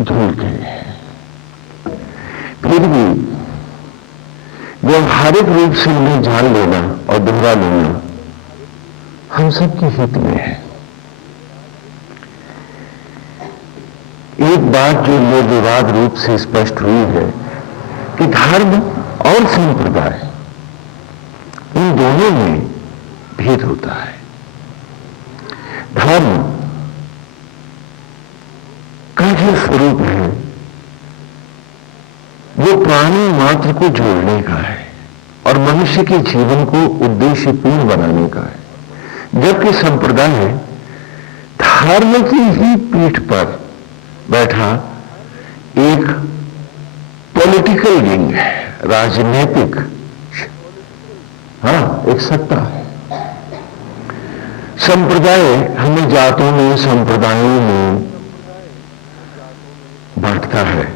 भूल गए हैं। फिर भी व्यवहारिक रूप से उन्हें जान लेना और दोहरा लेना हम सबके हित में है। एक बात जो निर्विवाद रूप से स्पष्ट हुई है कि धर्म और संप्रदाय, इन दोनों में भेद होता है। धर्म का जो स्वरूप है वो प्राणी मात्र को जोड़ने का है और मनुष्य के जीवन को उद्देश्यपूर्ण बनाने का है, जबकि संप्रदाय धर्म की ही पीठ पर बैठा एक पॉलिटिकल विंग है, राजनीतिक, एक सत्ता है। संप्रदाय हमें जातों में, संप्रदायों में बांटता है।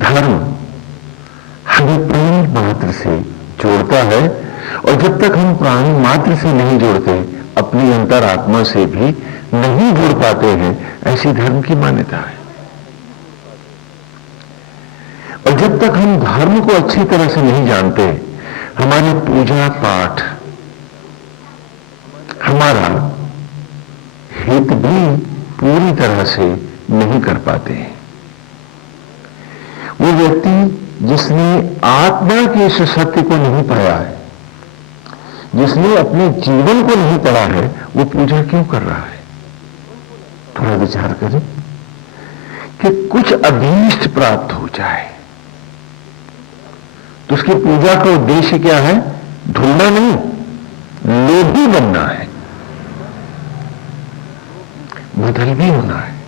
धर्म हमें प्राणी मात्र से जोड़ता है और जब तक हम प्राणी मात्र से नहीं जोड़ते, अपनी अंतरात्मा से भी नहीं जुड़ पाते हैं, ऐसी धर्म की मान्यता है। और जब तक हम धर्म को अच्छी तरह से नहीं जानते, हमारी पूजा पाठ, हमारा हित भी पूरी तरह से नहीं कर पाते हैं। वो व्यक्ति जिसने आत्मा के इस सत्य को नहीं पाया है, जिसने अपने जीवन को नहीं पढ़ा है, वो पूजा क्यों कर रहा है? थोड़ा विचार करें कि कुछ अभीष्ट प्राप्त हो जाए तो उसकी पूजा का उद्देश्य क्या है? ढूंढना नहीं, लोभी बनना है, मतलबी होना है।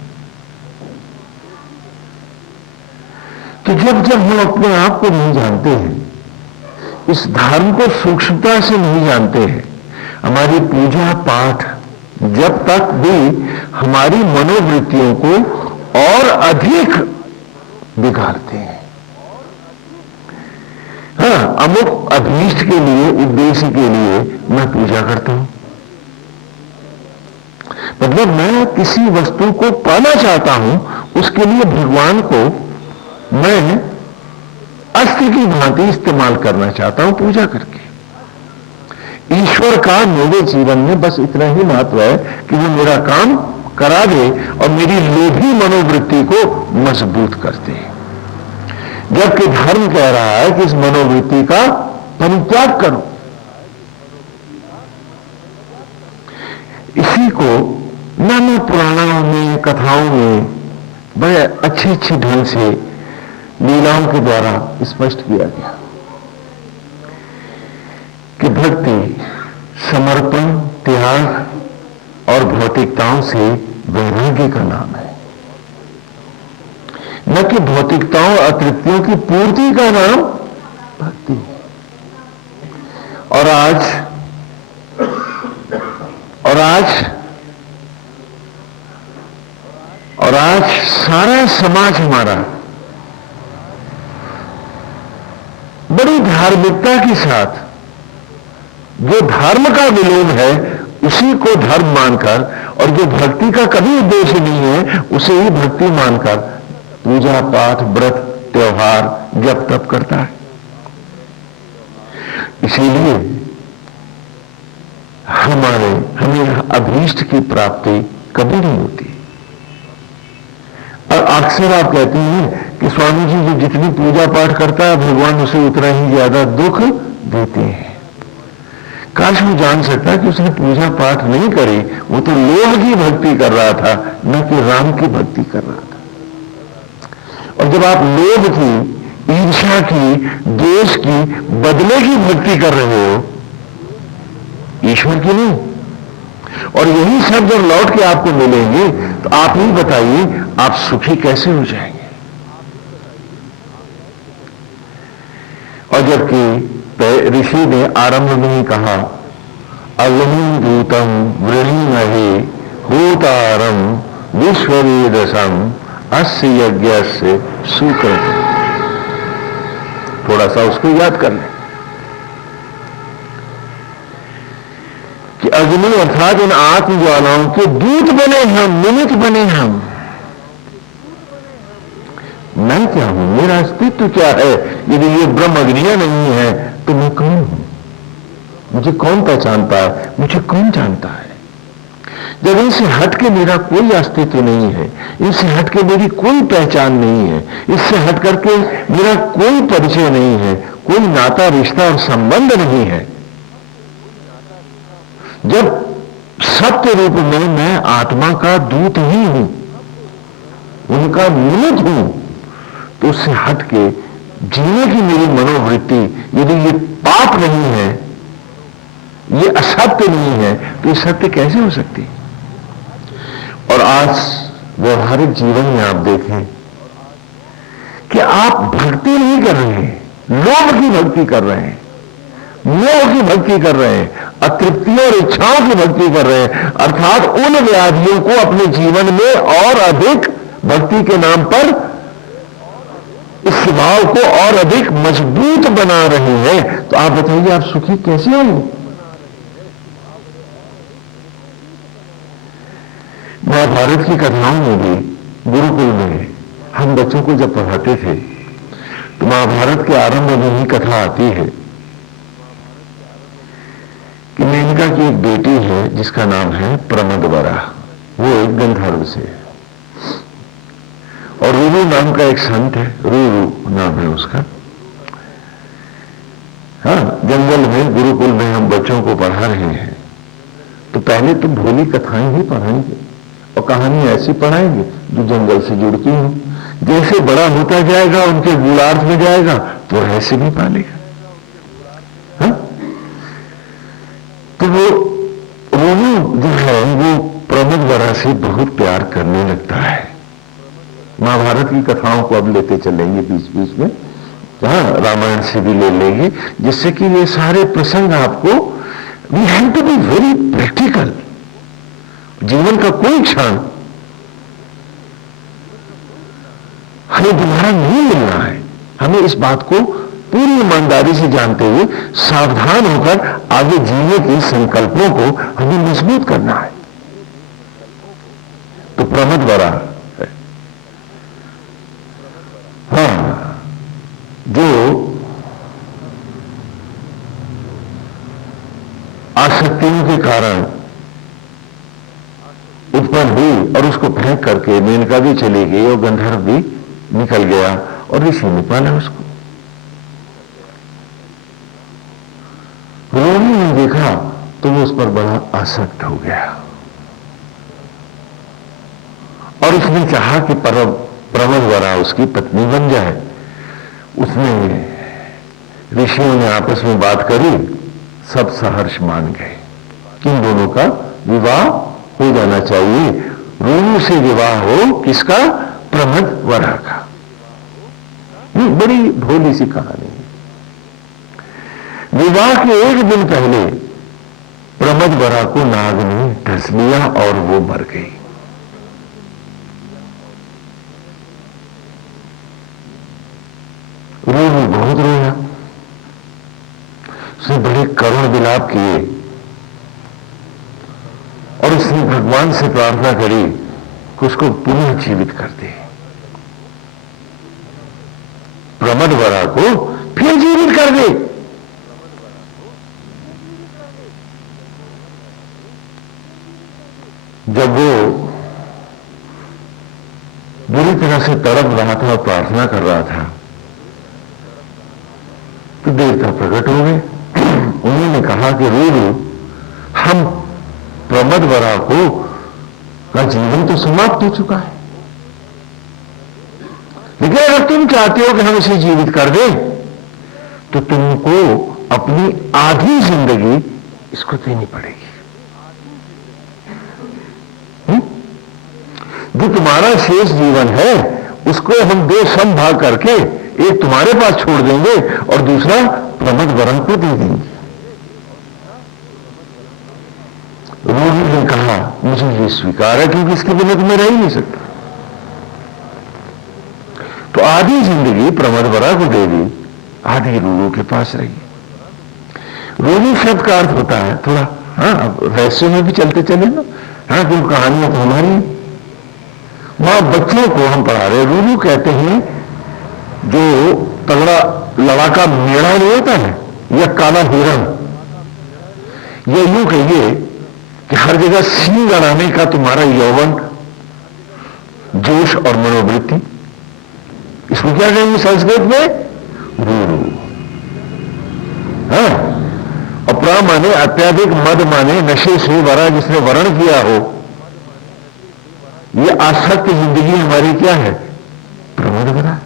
तो जब जब हम अपने आप को नहीं जानते हैं, इस धर्म को सूक्ष्मता से नहीं जानते हैं, हमारी पूजा पाठ जब तक भी हमारी मनोवृत्तियों को और अधिक बिगाड़ते हैं। अमुक अभीष्ट के लिए, उद्देश्य के लिए मैं पूजा करता हूं, मतलब मैं किसी वस्तु को पाना चाहता हूं, उसके लिए भगवान को मैं अस्त्र की भांति इस्तेमाल करना चाहता हूं पूजा करके। ईश्वर का मेरे जीवन में बस इतना ही महत्व है कि वो मेरा काम करा दे और मेरी लोभी मनोवृत्ति को मजबूत कर दे, जबकि धर्म कह रहा है कि इस मनोवृत्ति का परित्याग करो। इसी को नाना पुराणों में, कथाओं में बड़े अच्छे ढंग से लीलाओं के द्वारा स्पष्ट किया गया कि भक्ति समर्पण, त्याग और भौतिकताओं से वैराग्य का नाम है, न कि भौतिकताओं और अतृप्तियों की पूर्ति का नाम भक्ति। और आज सारा समाज हमारा बड़ी धार्मिकता के साथ जो धर्म का विलोम है उसी को धर्म मानकर, और जो भक्ति का कभी उद्देश्य नहीं है उसे ही भक्ति मानकर पूजा पाठ, व्रत, त्योहार, जप तप करता है। इसीलिए हमें अभीष्ट की प्राप्ति कभी नहीं होती। और अक्सर आप कहते हैं कि स्वामी जी जो जितनी पूजा पाठ करता है भगवान उसे उतना ही ज्यादा दुख देते हैं। काश वो जान सकता कि उसने पूजा पाठ नहीं करी, वो तो लोभ की भक्ति कर रहा था, न कि राम की भक्ति कर रहा था। और जब आप लोभ की, ईर्ष्या की, द्वेष की, बदले की भक्ति कर रहे हो, ईश्वर की नहीं, और यही सब जब लौट के आपको मिलेंगे तो आप ही बताइए आप सुखी कैसे हो जाएंगे। और जबकि ऋषि ने आरंभ में ही कहा, अग्नि दूतम वृणीमहे होतारम विश्ववेदसम अस्य यज्ञस्य सुकृत। थोड़ा सा उसको याद कर लें कि अग्नि अर्थात इन आत्म ज्वालाओं के दूत बने हम, निमित्त बने हम। क्या हूं, मेरा अस्तित्व क्या है? यदि ये ब्रह्म अग्नियां नहीं है तो मैं कौन हूं? मुझे कौन पहचानता है? मुझे कौन जानता है? जब इनसे हटके मेरा कोई अस्तित्व नहीं है, इनसे हटके मेरी कोई पहचान नहीं है, इससे हट करके मेरा कोई परिचय नहीं है, कोई नाता रिश्ता और संबंध नहीं है, जब सत्य रूप में मैं आत्मा का दूत ही हूं, उनका निमित्त हूं, तो उससे हटके जीने की मेरी मनोवृत्ति यदि ये पाप नहीं है, ये असत्य नहीं है, तो ये सत्य कैसे हो सकती? और आज व्यवहारिक जीवन में आप देखें कि आप भक्ति नहीं कर रहे हैं, लोभ की भक्ति कर रहे हैं, मोह की भक्ति कर रहे हैं, अतृप्तियों और इच्छाओं की भक्ति कर रहे हैं, अर्थात उन व्याधियों को अपने जीवन में और अधिक भक्ति के नाम पर इस स्वभाव को और अधिक मजबूत बना रहे हैं। तो आप बताइए, आप सुखी कैसे होंगे? महाभारत की कथाओं में भी गुरुकुल में हम बच्चों को जब पढ़ाते थे तो महाभारत के आरंभ में ही कथा आती है कि मेनका की एक बेटी है जिसका नाम है प्रमदवरा, वो एक गंधर्व से है, और रूरू नाम का एक संत है, रूरू नाम है उसका। हाँ, जंगल में गुरुकुल में हम बच्चों को पढ़ा रहे हैं तो पहले तो भोली कथाएं ही पढ़ाएंगे और कहानी ऐसी पढ़ाएंगे जो जंगल से जुड़ती हो। जैसे बड़ा होता जाएगा, उनके गुणार्थ में जाएगा तो रहस्य भी पालेगा। हाँ? तो वो रोनू जो है वो प्रमदवरा से बहुत प्यार करने लगता है। महाभारत की कथाओं को अब लेते चलेंगे बीच बीच में, हाँ, रामायण से भी ले लेंगे, जिससे कि ये सारे प्रसंग आपको, we have to be very practical. जीवन का कोई क्षण हमें दोबारा नहीं मिलना है। हमें इस बात को पूरी ईमानदारी से जानते हुए सावधान होकर आगे जीने के संकल्पों को हमें मजबूत करना है। तो प्रमदवरा है, हाँ, जो आसक्तियों के कारण उत्पन्न हुई और उसको फेंक करके मेनका भी चली गई और गंधर्व भी निकल गया और ऋषि ने पाला उसको। रोनी ने देखा तो वो उस पर बड़ा आसक्त हो गया और उसने चाहा कि प्रमदवरा उसकी पत्नी बन जाए। उसने, ऋषियों ने आपस में बात करी, सब सहर्ष मान गए कि इन दोनों का विवाह हो जाना चाहिए। रोनू से विवाह हो किसका? प्रमदवरा का। बड़ी भोली सी कहानी है। विवाह के एक दिन पहले प्रमदवरा को नाग ने डस लिया और वो मर गई। रोनू बहुत रोया, उसने बड़े करुण विलाप किए और उसने भगवान से प्रार्थना करी कि उसको पुनः जीवित कर दे, प्रमदवरा को फिर जीवित कर दे। जब वो बुरी तरह से तड़प रहा था और प्रार्थना कर रहा था तो देवता प्रकट हो गए। उन्होंने कहा कि रोरू, हम प्रमदवरा को का जीवन तो समाप्त हो चुका है, लेकिन अगर तुम चाहते हो कि हम इसे जीवित कर दें तो तुमको अपनी आधी जिंदगी इसको देनी पड़ेगी। जो तुम्हारा शेष जीवन है उसको हम दो समभाग करके एक तुम्हारे पास छोड़ देंगे और दूसरा प्रमदवरा को दे देंगे। रोहित ने कहा, मुझे ये स्वीकार है क्योंकि इसके बिना तो मैं रह ही नहीं सकता। तो आधी जिंदगी प्रमदवरा को दे दी, आधी रोरू के पास रही। रोरू शब्द का अर्थ होता है थोड़ा, हाँ, रहस्य में भी चलते चले ना, हाँ, क्योंकि कहानियां तो हमारी, वहां बच्चों को हम पढ़ा रहे। रोरू कहते हैं जो तगड़ा लड़ाका मेढ़ा नहीं होता है या काला हिरण, या यूं कहिए कि हर जगह सींग अड़ाने का तुम्हारा यौवन, जोश और मनोवृत्ति, इसको क्या कहेंगे संस्कृत में? रूरू। हाँ, अपरा माने अत्याधिक, मद माने नशे से वरा जिसने वर्ण किया हो। ये आसक्त जिंदगी हमारी क्या है? प्रमोद वरा।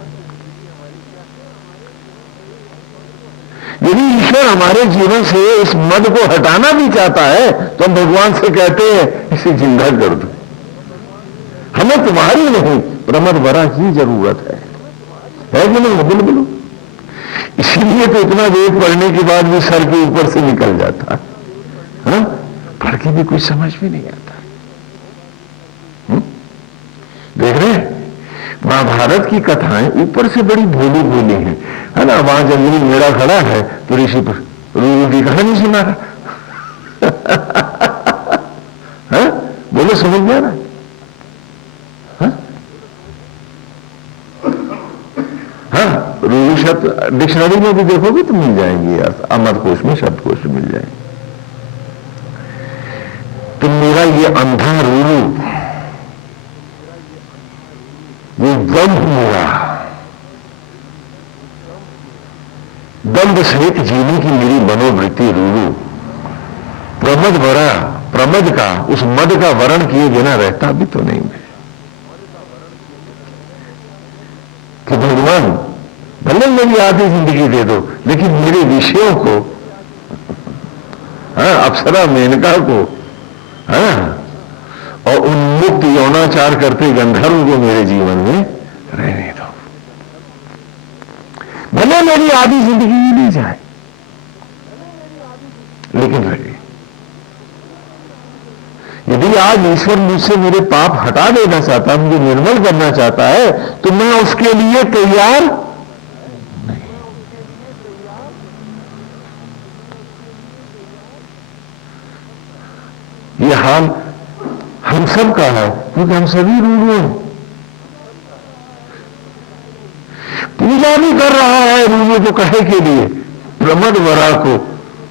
यदि ईश्वर हमारे जीवन से इस मद को हटाना भी चाहता है तो हम भगवान से कहते हैं इसे जिंदा कर दो, हमें तुम्हारी नहीं प्रमद वरा की जरूरत है कि नहीं? बिल्कुल। इसीलिए तो इतना वेद पढ़ने के बाद भी सर के ऊपर से निकल जाता है, हाँ? पढ़ के भी कुछ समझ में नहीं आता। देख रहे हैं महाभारत की कथाएं ऊपर से बड़ी भोली भोली हैं, है ना? वहां जंगली मेढ़ा खड़ा है तो ऋषि पर रूरू की कहानी सुना रहा है, बोलो समझ में आ रहा है? हाँ, रूरू शब्द डिक्शनरी में भी देखोगे तो मिल जाएंगे, अमरकोश में, शब्दकोश में मिल जाएंगे। तो मेरा ये अंधा रूरू, ये दम्भ मेरा, दम्भ सहित जीने की मेरी मनोवृत्ति रूरू, प्रमद वरा, प्रमद का, उस मद का वर्ण किए बिना रहता भी तो नहीं मैं। कि भगवान भले मेरी आधी जिंदगी दे दो, लेकिन मेरे विषयों को, हाँ, अप्सरा मेनका को, हाँ, और उन्मुक्त यौनाचार करते गंधर्व को मेरे जीवन में रहने दो। भले मेरी आधी जिंदगी ही नहीं जाए, लेकिन रहे। यदि आज ईश्वर मुझसे मेरे पाप हटा देना चाहता है, मुझे निर्मल करना चाहता है, तो मैं उसके लिए तैयार नहीं। ये हाल हम सब का है, क्योंकि हम सभी रूरू हैं। पूजा भी कर रहा है रूरू को कहे के लिए, प्रमद वरा को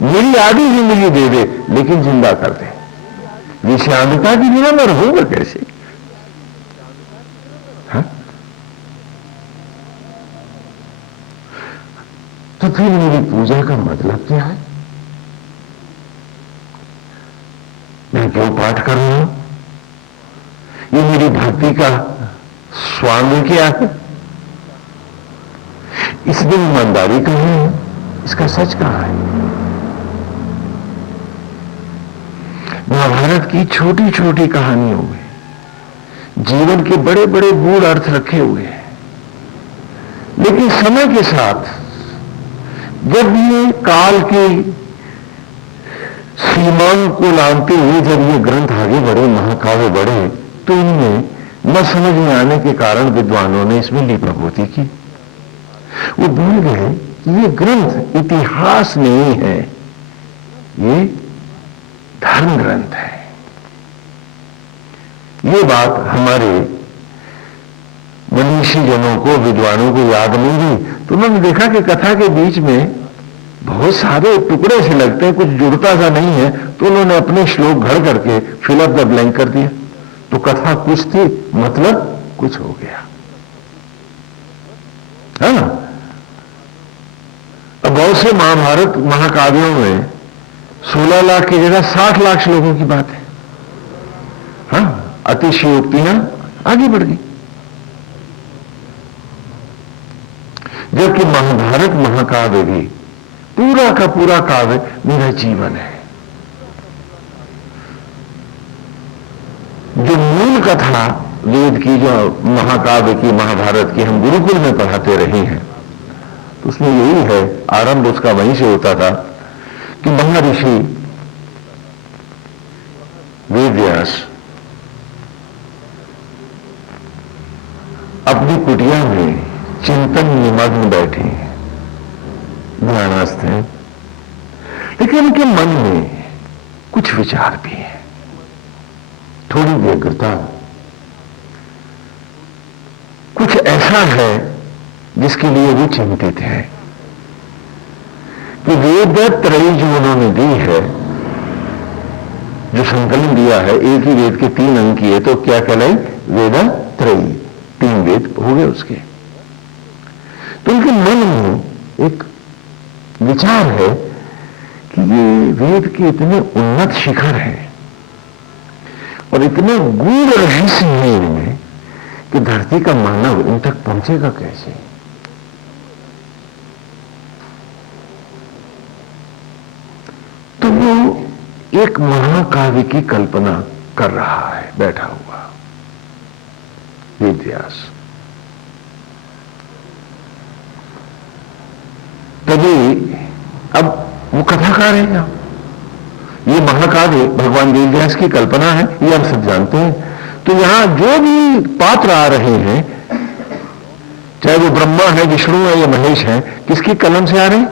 मेरी आधी जिंदगी दे दे, लेकिन जिंदा कर दे। विषांतता की बिना मैं रहूंगा कैसे? हाँ? तो फिर मेरी पूजा का मतलब क्या है? मैं क्यों पाठ कर रहा हूं? ये मेरी भक्ति का स्वांग क्या है? इसमें ईमानदारी कहां है? इसका सच कहां है? महाभारत की छोटी छोटी कहानियों में जीवन के बड़े बड़े गूढ़ अर्थ रखे हुए हैं, लेकिन समय के साथ जब ये काल की सीमाओं को लांघते हुए जब ये ग्रंथ आगे बढ़े, महाकाव्य बढ़े, तो इनमें न समझ में आने के कारण विद्वानों ने इसमें लीपापोती की। वो भूल गए कि ये ग्रंथ इतिहास नहीं है, ये धर्म ग्रंथ है। ये बात हमारे मनीषी जनों को, विद्वानों को याद नहीं थी, तो उन्होंने देखा कि कथा के बीच में बहुत सारे टुकड़े से लगते हैं, कुछ जुड़ता सा नहीं है, तो उन्होंने अपने श्लोक घड़ करके फिल अप द ब्लैंक कर दिया। तो कथा कुछ थी, मतलब कुछ हो गया, है ना? अब बहुत से महाभारत महाकाव्यों में 16 लाख की जगह 60 लाख श्लोकों की बात है, हाँ, अतिशयोक्तियां आगे बढ़ गई। जबकि महाभारत महाकाव्य भी पूरा का पूरा काव्य मेरा जीवन है। जो मूल कथा वेद की, जो महाकाव्य की, महाभारत की हम गुरुकुल में पढ़ाते रहे हैं, तो उसमें यही है, आरंभ उसका वहीं से होता था कि महर्षि वेदव्यास अपनी कुटिया में चिंतन निमग्न बैठे, ध्यानस्थ हैं, लेकिन उनके मन में कुछ विचार भी है, थोड़ी व्यग्रता, कुछ ऐसा है जिसके लिए वो चिंतित है कि वेद त्रयी जो उन्होंने दी है, जो संकलन दिया है, एक ही वेद के 3 अंग की है, तो क्या कहलाई? वेद त्रयी, 3 वेद हो गए उसके। तो उनके मन में एक विचार है कि ये वेद के इतने उन्नत शिखर हैं और इतने गूढ़ रहस्य हैं इनमें कि धरती का मानव इन तक पहुंचेगा कैसे? तो वो एक महाकाव्य की कल्पना कर रहा है बैठा हुआ वेद व्यास। तभी अब वो कथाकार है यहाँ, ये महाकाव्य भगवान वेद व्यास की कल्पना है, ये हम सब जानते हैं। तो यहां जो भी पात्र आ रहे हैं, चाहे वो ब्रह्मा है, विष्णु है या महेश है, किसकी कलम से आ रहे हैं?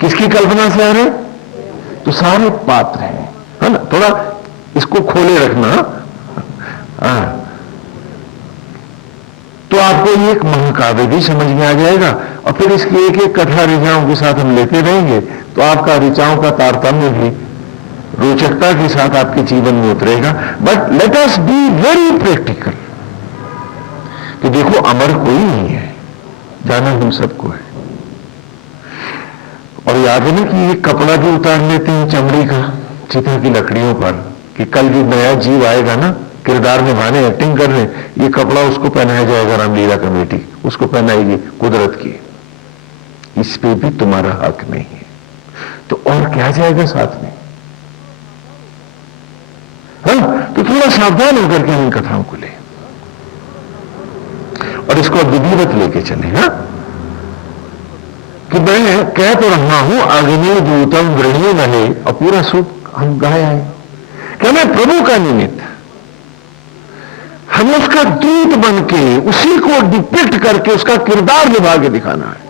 किसकी कल्पना से आ रहे हैं? तो सारे पात्र हैं, है ना? थोड़ा इसको खोले रखना। तो आपको एक महाकाव्य भी समझ में आ जाएगा और फिर इसकी एक एक कथा ऋचाओं के साथ हम लेते रहेंगे तो आपका ऋचाओं का तारतम्य भी रोचकता के साथ आपके जीवन में उतरेगा। But let us B very practical कि देखो अमर कोई नहीं है, जाना हम सबको है। और याद है ना कि ये कपड़ा भी उतार लेते हैं चमड़ी का चिता की लकड़ियों पर कि कल जो नया जीव आएगा ना, किरदार निभाने एक्टिंग कर रहे, ये कपड़ा उसको पहनाया जाएगा, रामलीला कमेटी उसको पहनाएगी कुदरत की। इस पे भी तुम्हारा हक नहीं है, तो और क्या जाएगा साथ में? हाँ, तो थोड़ा सावधान होकर के इन कथाओं को ले और इसको विधिवत लेके चले। हाँ, कि मैं कह तो रहा हूं अग्नि दूतम वृणी रहे, और पूरा सुख हम गाया है क्या? मैं प्रभु का निमित्त, हमें उसका दूत बन के उसी को डिपिक्ट करके उसका किरदार निभा के दिखाना है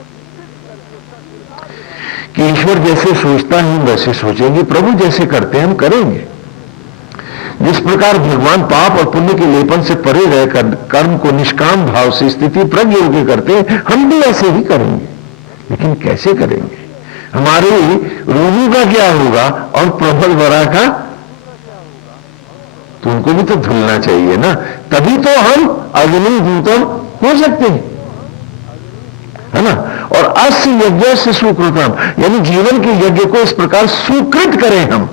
कि ईश्वर जैसे सोचता है हम वैसे सोचेंगे, प्रभु जैसे करते हैं हम करेंगे। जिस प्रकार भगवान पाप और पुण्य के लेपन से परे रहकर कर्म को निष्काम भाव से स्थिति प्रज्ञ होकर करते हैं, हम भी ऐसे ही करेंगे। लेकिन कैसे करेंगे? हमारे रोगी का क्या होगा और प्रबल वरा का? तो उनको भी तो धुलना चाहिए ना, तभी तो हम अग्नि दूतम हो सकते हैं, है ना? और अस्य यज्ञ से सुकृतम, यानी जीवन के यज्ञ को इस प्रकार सुकृत करें हम,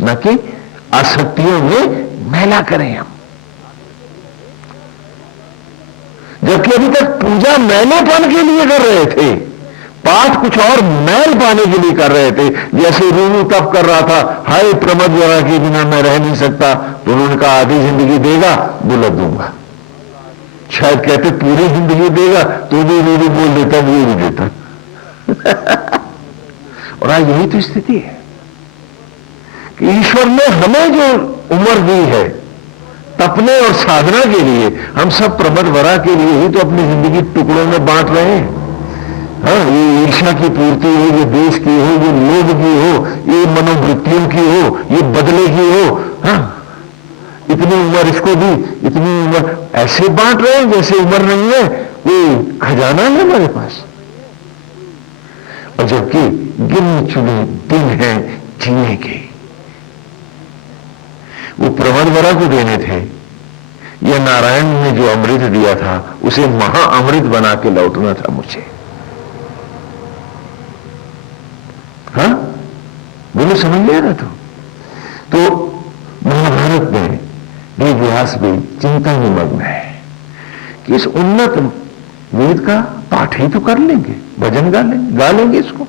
न कि असत्यों में मैला करें हम। जबकि अभी तक पूजा मैलेपन के लिए कर रहे थे, पाठ कुछ और मैल पाने के लिए कर रहे थे। जैसे रूरू तप कर रहा था, हाय प्रमद वरा के बिना मैं रह नहीं सकता, तो उन्होंने कहा आधी जिंदगी देगा, बुलट दूंगा। शायद कहते पूरी जिंदगी देगा तो भी रूरू बोल देता, वो भी देता। और आज यही तो स्थिति है कि ईश्वर ने हमें जो उम्र दी है तपने और साधना के लिए, हम सब प्रमद वरा के लिए ही तो अपनी जिंदगी टुकड़ों में बांट रहे हैं। हाँ, ये ईर्ष्या की पूर्ति हो, ये देश की हो, ये लोभ की हो, ये मनोवृत्तियों की हो, ये बदले की हो। हाँ, इतनी उम्र इसको दी, इतनी उम्र, ऐसे बांट रहे हैं जैसे उम्र नहीं है, ये खजाना है हमारे पास। और जबकि गिने चुने दिन हैं जीने के, वो प्रमद वरा को देने थे या नारायण ने जो अमृत दिया था उसे महाअमृत बना के लौटना था मुझे। हाँ, बोलो समझ लिया ना? तो महाभारत में वेद व्यास भी चिंता में मग्न है कि इस उन्नत वेद का पाठ ही तो कर लेंगे, भजन गा लेंगे, इसको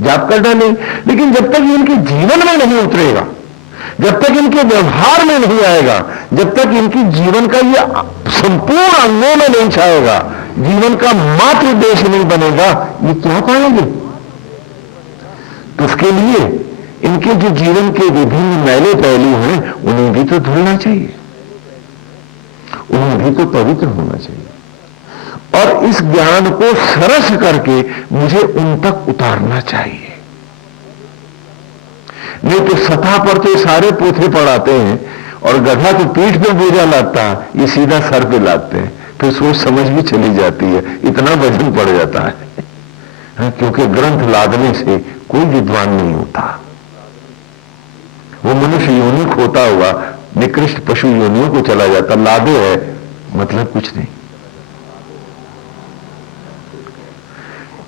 जाप कर डालेंगे, लेकिन जब तक इनके जीवन में नहीं उतरेगा, जब तक इनके व्यवहार में नहीं आएगा, जब तक इनकी जीवन का ये संपूर्ण अंगों में नहीं छाएगा, जीवन का मात्र उद्देश्य नहीं बनेगा, ये क्या पाएंगे? तो उसके लिए इनके जो जीवन के विभिन्न मैले पहलू हैं उन्हें भी तो धुलना चाहिए, उन्हें भी तो पवित्र होना चाहिए, और इस ज्ञान को सरस करके मुझे उन तक उतारना चाहिए। नहीं तो सतह पर तो सारे पोथे पढ़ाते हैं और गधा तो पीठ पे बोझा लाता, ये सीधा सर पे लाते हैं। फिर सोच समझ भी चली जाती है, इतना वजन पड़ जाता है। क्योंकि ग्रंथ लादने से कोई विद्वान नहीं होता। वो मनुष्य योनि खोता हुआ निकृष्ट पशु योनियों को चला जाता, लादे है मतलब कुछ नहीं।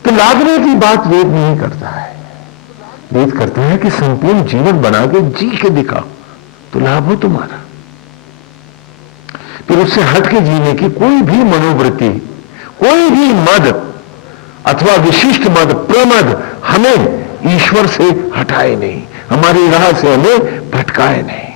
तो लादने की बात वेद नहीं करता है। वेद करता है कि संपूर्ण जीवन बना के जी के दिखाओ तो लाभ हो तुम्हारा। फिर उससे हट के जीने की कोई भी मनोवृत्ति, कोई भी मद अथवा विशिष्ट मद, प्रमद हमें ईश्वर से हटाए नहीं, हमारी राह से हमें भटकाए नहीं।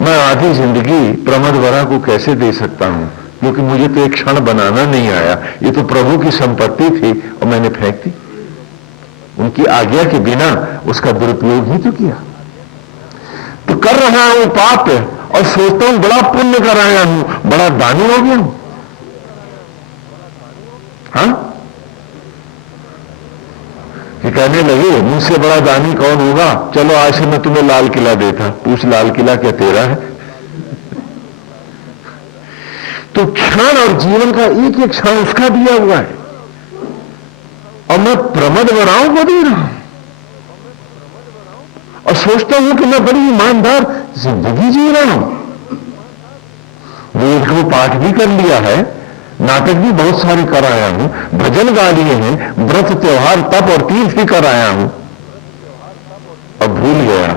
मैं आधी जिंदगी प्रमद वरा को कैसे दे सकता हूं, क्योंकि मुझे तो एक क्षण बनाना नहीं आया। ये तो प्रभु की संपत्ति थी और मैंने फेंक दी। उनकी आज्ञा के बिना उसका दुरुपयोग ही तो किया। तो कर रहा हूं पाप और सोचता हूं बड़ा पुण्य कर आया हूं, बड़ा दानी हो गया हूं। हाँ, कि कहने लगे मुझसे बड़ा दानी कौन होगा, चलो आज से मैं तुम्हें लाल किला देता। पूछ लाल किला क्या तेरा है? तो क्षण और जीवन का एक एक क्षण उसका दिया हुआ है और मैं प्रमद वराओं को दे रहा हूं और सोचता हूं कि मैं बड़ी ईमानदार जिंदगी जी रहा हूं। वेद को पाठ भी कर लिया है, नाटक भी बहुत सारे कर आया हूं, भजन गा लिए हैं, व्रत त्योहार तप और तीर्थ भी कर आया हूं, अब भूल गया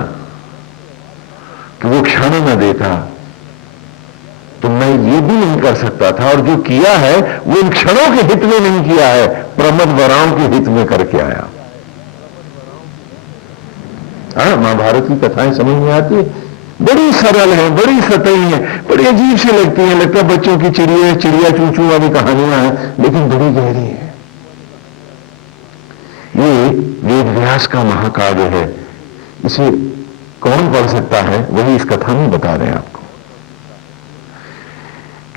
कि वो क्षण न देता तो मैं ये भी नहीं कर सकता था। और जो किया है वो इन क्षणों के हित में नहीं किया है, प्रमद वराओं के हित में करके आया। हाँ, महाभारत की कथाएं समझ में आती है, बड़ी सरल है, बड़ी सतही है, बड़ी अजीब सी लगती है। लगता है बच्चों की चिड़िया चूचू वाली कहानियां हैं, लेकिन बड़ी गहरी है। ये वेद व्यास का महाकाव्य है। इसे कौन पढ़ सकता है, वही इस कथा में बता रहे हैं आपको।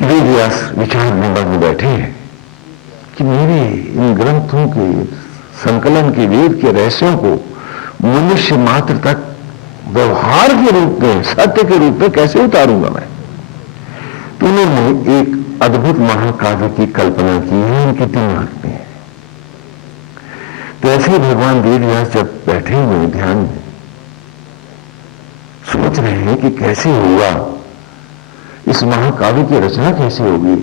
वेद व्यास विचार में मग्न बैठे हैं कि मेरे इन ग्रंथों के संकलन के, वेद के रहस्यों को मनुष्य मात्र तक व्यवहार के रूप में, सत्य के रूप में कैसे उतारूंगा मैं। तो उन्होंने एक अद्भुत महाकाव्य की कल्पना की है उनके दिमाग में। तो ऐसे भगवान वेद व्यास जब बैठे हुए ध्यान में सोच रहे हैं कि कैसे होगा, इस महाकाव्य की रचना कैसे होगी,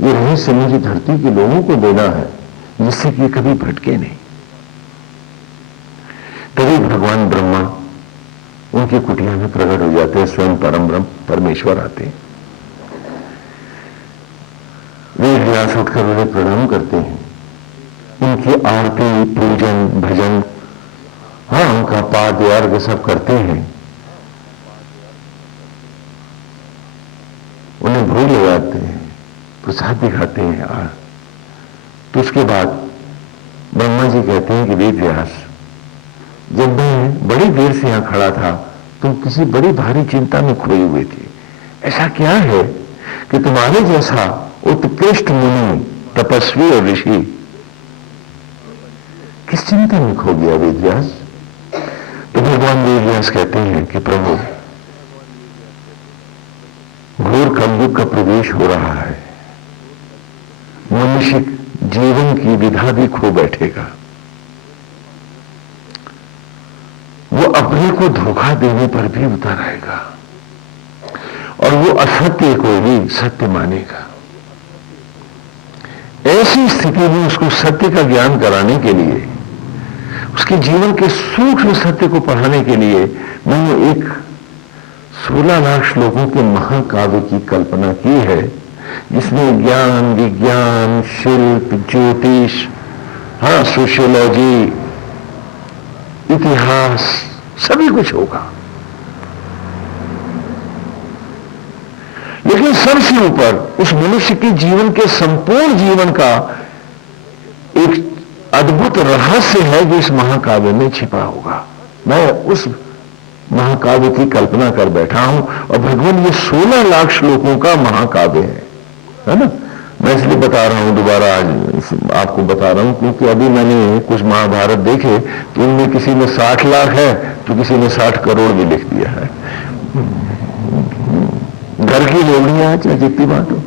ये रहस्य मुझे धरती के लोगों को देना है जिससे कि कभी भटके नहीं। तभी भगवान ब्रह्मा उनकी कुटिया में प्रकट हो जाते हैं, स्वयं परम ब्रह्म परमेश्वर आते हैं। वेद व्यास उठकर उन्हें प्रणाम करते हैं, उनकी आरती पूजन भजन, हाँ, उनका पाद अर्घ सब करते हैं, उन्हें भोग लगाते हैं, प्रसाद दिखाते हैं। तो उसके बाद ब्रह्मा जी कहते हैं कि वेद व्यास, जब मैं बड़ी देर से यहां खड़ा था तुम किसी बड़ी भारी चिंता में खोए हुए थे। ऐसा क्या है कि तुम्हारे जैसा उत्कृष्ट मुनि, तपस्वी और ऋषि किस चिंता में खो गया वेद व्यास? तो भगवान वेद व्यास कहते हैं कि प्रभु, घोर कलयुग का प्रवेश हो रहा है, मनुष्य जीवन की विधा भी खो बैठेगा, वो अपने को धोखा देने पर भी उतर आएगा और वो असत्य को भी सत्य मानेगा। ऐसी स्थिति में उसको सत्य का ज्ञान कराने के लिए, उसके जीवन के सूक्ष्म सत्य को पढ़ाने के लिए मैंने एक 16 लाख श्लोकों के महाकाव्य की कल्पना की है, जिसमें ज्ञान, विज्ञान, शिल्प, ज्योतिष, हाँ, सोशियोलॉजी, इतिहास, सभी कुछ होगा। लेकिन सबसे ऊपर उस मनुष्य के जीवन के संपूर्ण जीवन का एक अद्भुत रहस्य है जो इस महाकाव्य में छिपा होगा। मैं उस महाकाव्य की कल्पना कर बैठा हूं और भगवान ये 16 लाख श्लोकों का महाकाव्य है ना। मैं इसलिए बता रहा हूं, दोबारा आज आपको बता रहा हूं, क्योंकि अभी मैंने कुछ महाभारत देखे तो उनमें किसी में 60 लाख है तो किसी ने 60 करोड़ भी लिख दिया है। घर की लोगड़ियां चाहे जितनी बात हो,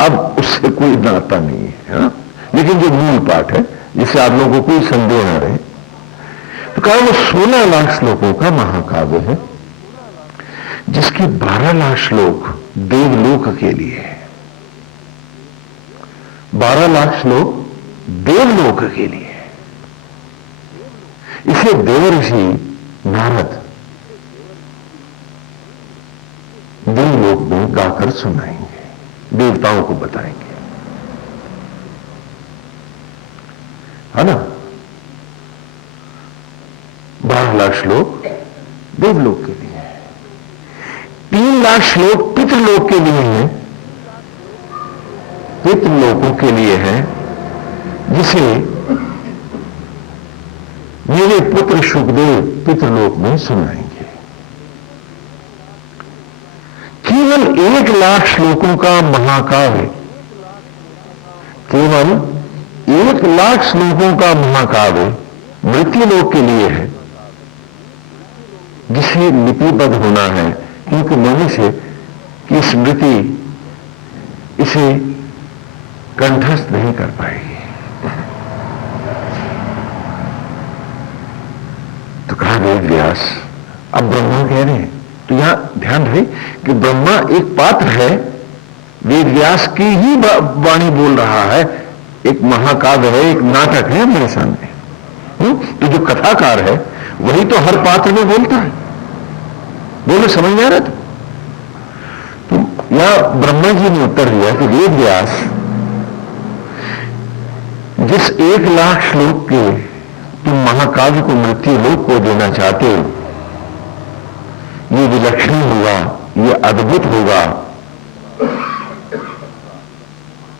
अब उससे कोई नाता नहीं है ना? लेकिन जो मूल पाठ है, जिससे आप लोगों को कोई संदेह न रहे, तो कहा वो 16 लाख श्लोकों का महाकाव्य है, जिसके 12 लाख श्लोक देवलोक के लिए है। 12 लाख श्लोक देवलोक के लिए है। इसे देवर्षि नारद देवलोक में गाकर सुनाएंगे, देवताओं को बताएंगे, है ना? 12 लाख श्लोक देवलोक के लिए है, 3 लाख श्लोक पितृलोक के लिए है, पितृलोकों के लिए है, जिसे मेरे पुत्र शुकदेव पितृलोक में सुनाएंगे। केवल 1 लाख श्लोकों का महाकाव्य, केवल 1 लाख श्लोकों का महाकाव्य मृत्युलोक के लिए है, जिसे लिपिबद्ध होना है, क्योंकि मनुष्य की स्मृति इसे कंठस्थ नहीं कर पाएगी। तो कहा वेद व्यास, अब ब्रह्मा कह रहे हैं, तो यहां ध्यान रहे कि ब्रह्मा एक पात्र है, वेद व्यास की ही वाणी बोल रहा है, एक महाकाव्य है, एक नाटक है मेरे सामने। तो जो कथाकार है वही तो हर पात्र में बोलता है। बोलो, समझ में आ रहा था? तो यहां ब्रह्मा जी ने उत्तर दिया कि वेद व्यास जिस 1 लाख श्लोक के तुम महाकाव्य को मृत्युलोक को देना चाहते हो, ये विलक्षण होगा, ये अद्भुत होगा,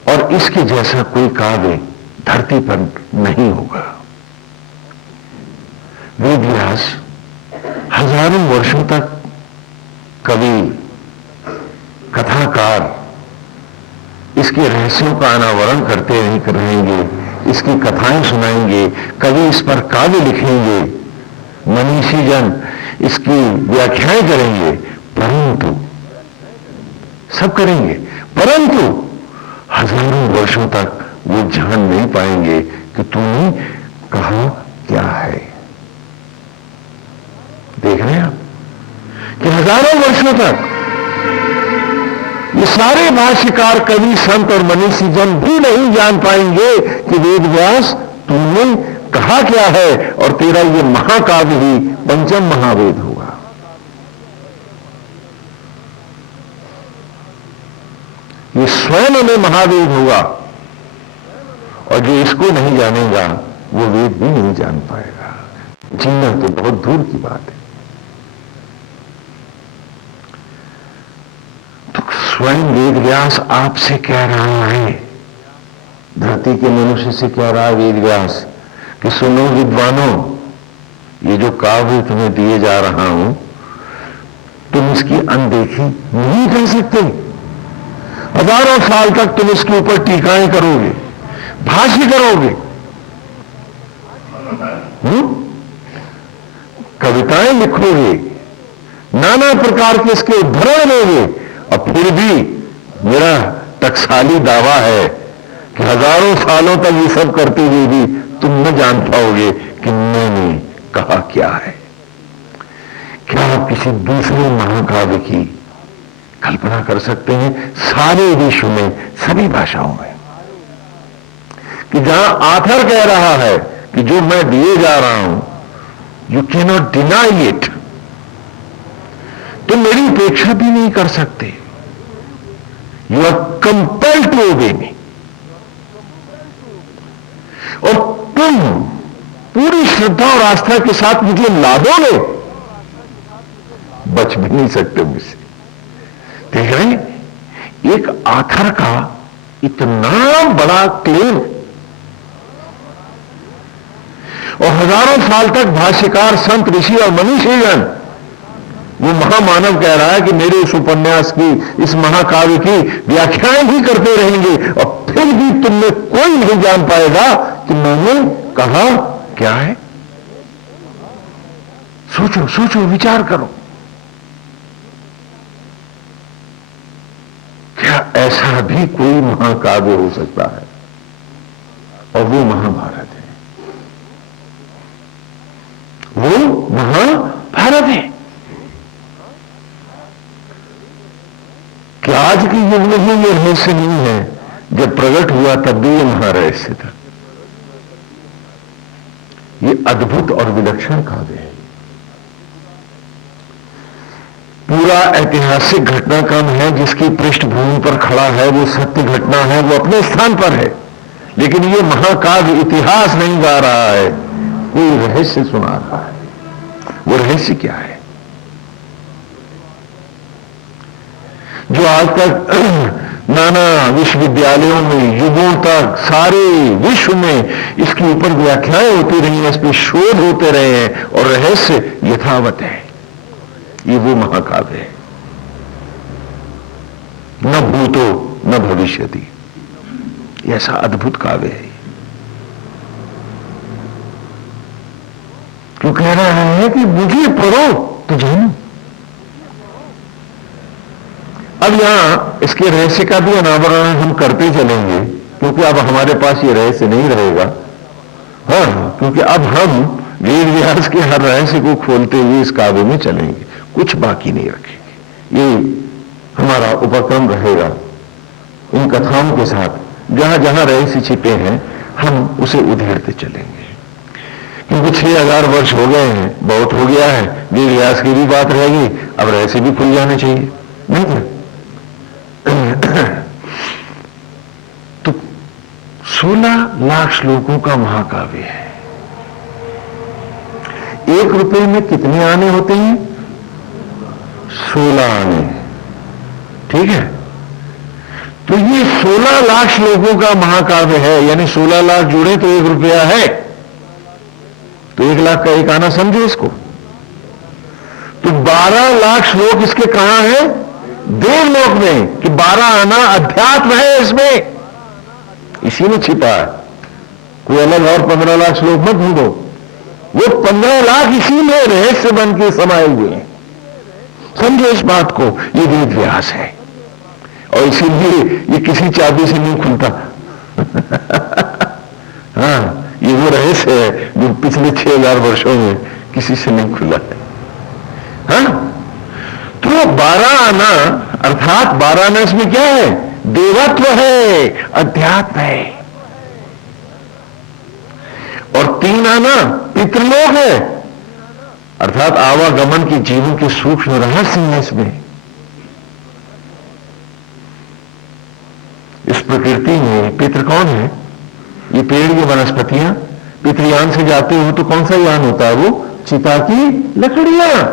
और इसके जैसा कोई काव्य धरती पर नहीं होगा। वेद व्यास हजारों वर्षों तक कवि, कथाकार इसके रहस्यों का अनावरण करते रहेंगे, इसकी कथाएं सुनाएंगे, कवि इस पर काव्य लिखेंगे, मनीषी जन इसकी व्याख्याएं करेंगे, परंतु सब करेंगे, परंतु हजारों वर्षों तक वो जान नहीं पाएंगे कि तूने कहा क्या है। देख रहे हैं आप कि हजारों वर्षों तक ये सारे भाष्यकार, कवि, संत और मनीषी जन भी नहीं जान पाएंगे कि वेद व्यास तूने कहा क्या है, और तेरा ये महाकाव्य ही पंचम महावेद होगा। ये स्वयं में महावेद होगा, और जो इसको नहीं जानेगा वो वेद भी नहीं जान पाएगा। जीना तो बहुत दूर की बात है। तो स्वयं वेद व्यास आपसे कह रहा है, धरती के मनुष्य से कह रहा है वेद व्यास कि सुनो विद्वानों, ये जो काव्य तुम्हें दिए जा रहा हूं, तुम इसकी अनदेखी नहीं कर सकते। हजारों साल तक तुम इसके ऊपर टीकाएं करोगे, भाष्य करोगे, कविताएं लिखोगे, नाना प्रकार के इसके उद्धरण लोगे, और फिर भी मेरा टकसाली दावा है कि हजारों सालों तक ये सब करते हुए भी तुम न जान पाओगे कि मैंने कहा क्या है। क्या आप किसी दूसरे महाकाव्य की कल्पना कर सकते हैं सारे विश्व में, सभी भाषाओं में, कि जहां आथर कह रहा है कि जो मैं दिए जा रहा हूं, you can not deny it, तुम मेरी उपेक्षा भी नहीं कर सकते, you are compelled to obey मी, और तुम पूरी श्रद्धा और आस्था के साथ मुझे लादोगे, बच भी नहीं सकते मुझसे। देख रहे हैं, एक आथर का इतना बड़ा क्लेम, और हजारों साल तक भाष्यकार, संत, ऋषि और मनीषीगण, वो महामानव कह रहा है कि मेरे इस उपन्यास की, इस महाकाव्य की व्याख्याएं ही करते रहेंगे, और फिर भी तुमने कोई नहीं जान पाएगा कि मैंने कहा क्या है। सोचो, सोचो, विचार करो। क्या ऐसा भी कोई महाकाव्य हो सकता है? और वो महाभारत है, वो महाभारत है। कि आज के युग में ही ये रहस्य नहीं है, जब प्रकट हुआ तब भी ये महारहस्य था। ये अद्भुत और विलक्षण काव्य है। पूरा ऐतिहासिक घटनाक्रम है जिसकी पृष्ठभूमि पर खड़ा है, वो सत्य घटना है, वो अपने स्थान पर है। लेकिन ये महाकाव्य इतिहास नहीं गा रहा है, कोई रहस्य सुना रहा है। वो रहस्य क्या है? जो आज तक नाना विश्वविद्यालयों में युगों तक सारे विश्व में इसके ऊपर व्याख्याएं होती रही हैं, इस पर शोध होते रहे हैं और रहस्य यथावत है। ये वो महाकाव्य है, न भूतो न भविष्यति, ऐसा अद्भुत काव्य है। क्यों कह रहा है कि मुझे पढ़ो तो जानो। अब यहां इसके रहस्य का भी अनावरण हम करते चलेंगे, क्योंकि अब हमारे पास ये रहस्य नहीं रहेगा। हाँ, क्योंकि अब हम वेद व्यास के हर रहस्य को खोलते हुए इस काव्य में चलेंगे, कुछ बाकी नहीं रखेंगे। ये हमारा उपक्रम रहेगा। इन कथाओं के साथ जहां जहां रहस्य छिपे हैं हम उसे उधेड़ते चलेंगे, क्योंकि 6000 वर्ष हो गए हैं, बहुत हो गया है। वेद व्यास की भी बात रहेगी, अब रहस्य भी खुल जाने चाहिए, नहीं क्या? तो 16 लाख श्लोकों का महाकाव्य है। 1 रुपए में कितने आने होते हैं? 16 आने, ठीक है? तो ये 16 लाख श्लोकों का महाकाव्य है, यानी 16 लाख जुड़े तो 1 रुपया है, तो 1 लाख का 1 आना समझो इसको। तो 12 लाख श्लोक इसके कहां है? देवलोक में। कि 12 आना अध्यात्म है इसमें, इसी में छिपा है। कोई अलग और 15 लाख श्लोक मत ढूंढो, वो 15 लाख इसी में रहस्य बन के समाये हुए हैं। समझो इस बात को, ये वेद व्यास है और इसीलिए ये किसी चाबी से नहीं खुलता। हाँ, ये वो रहस्य है जो पिछले 6000 वर्षों में किसी से नहीं खुला है। हाँ, तो 12 आना अर्थात 12 आना इसमें क्या है? देवत्व है, अध्यात्म है। और 3 आना पितृलोक है, अर्थात आवागमन के जीवन के सूक्ष्म रहस्य है इसमें। इस प्रकृति में पितृ कौन है? ये पेड़, ये वनस्पतियां। पितृयान से जाते हो तो कौन सा यान होता है? वो चिता की लकड़ियां।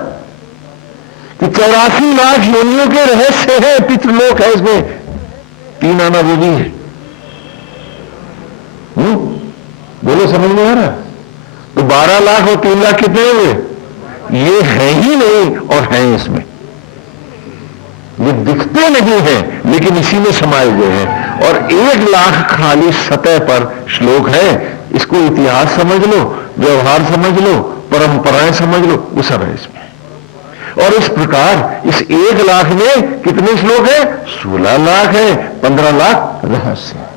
कि 84 लाख योनियों के रहस्य है, पितृलोक है इसमें। 3 आना वो भी है। बोलो, समझ में आ रहा? तो 12 लाख और 3 लाख कितने हुए? ये है ही नहीं और है इसमें। ये दिखते नहीं हैं लेकिन इसी में समाये हुए हैं। और 1 लाख खाली सतह पर श्लोक है। इसको इतिहास समझ लो, व्यवहार समझ लो, परंपराएं समझ लो, वो सब है इसमें। और इस प्रकार इस 1 लाख में कितने श्लोक है? 16 लाख है, 15 लाख रहस्य है।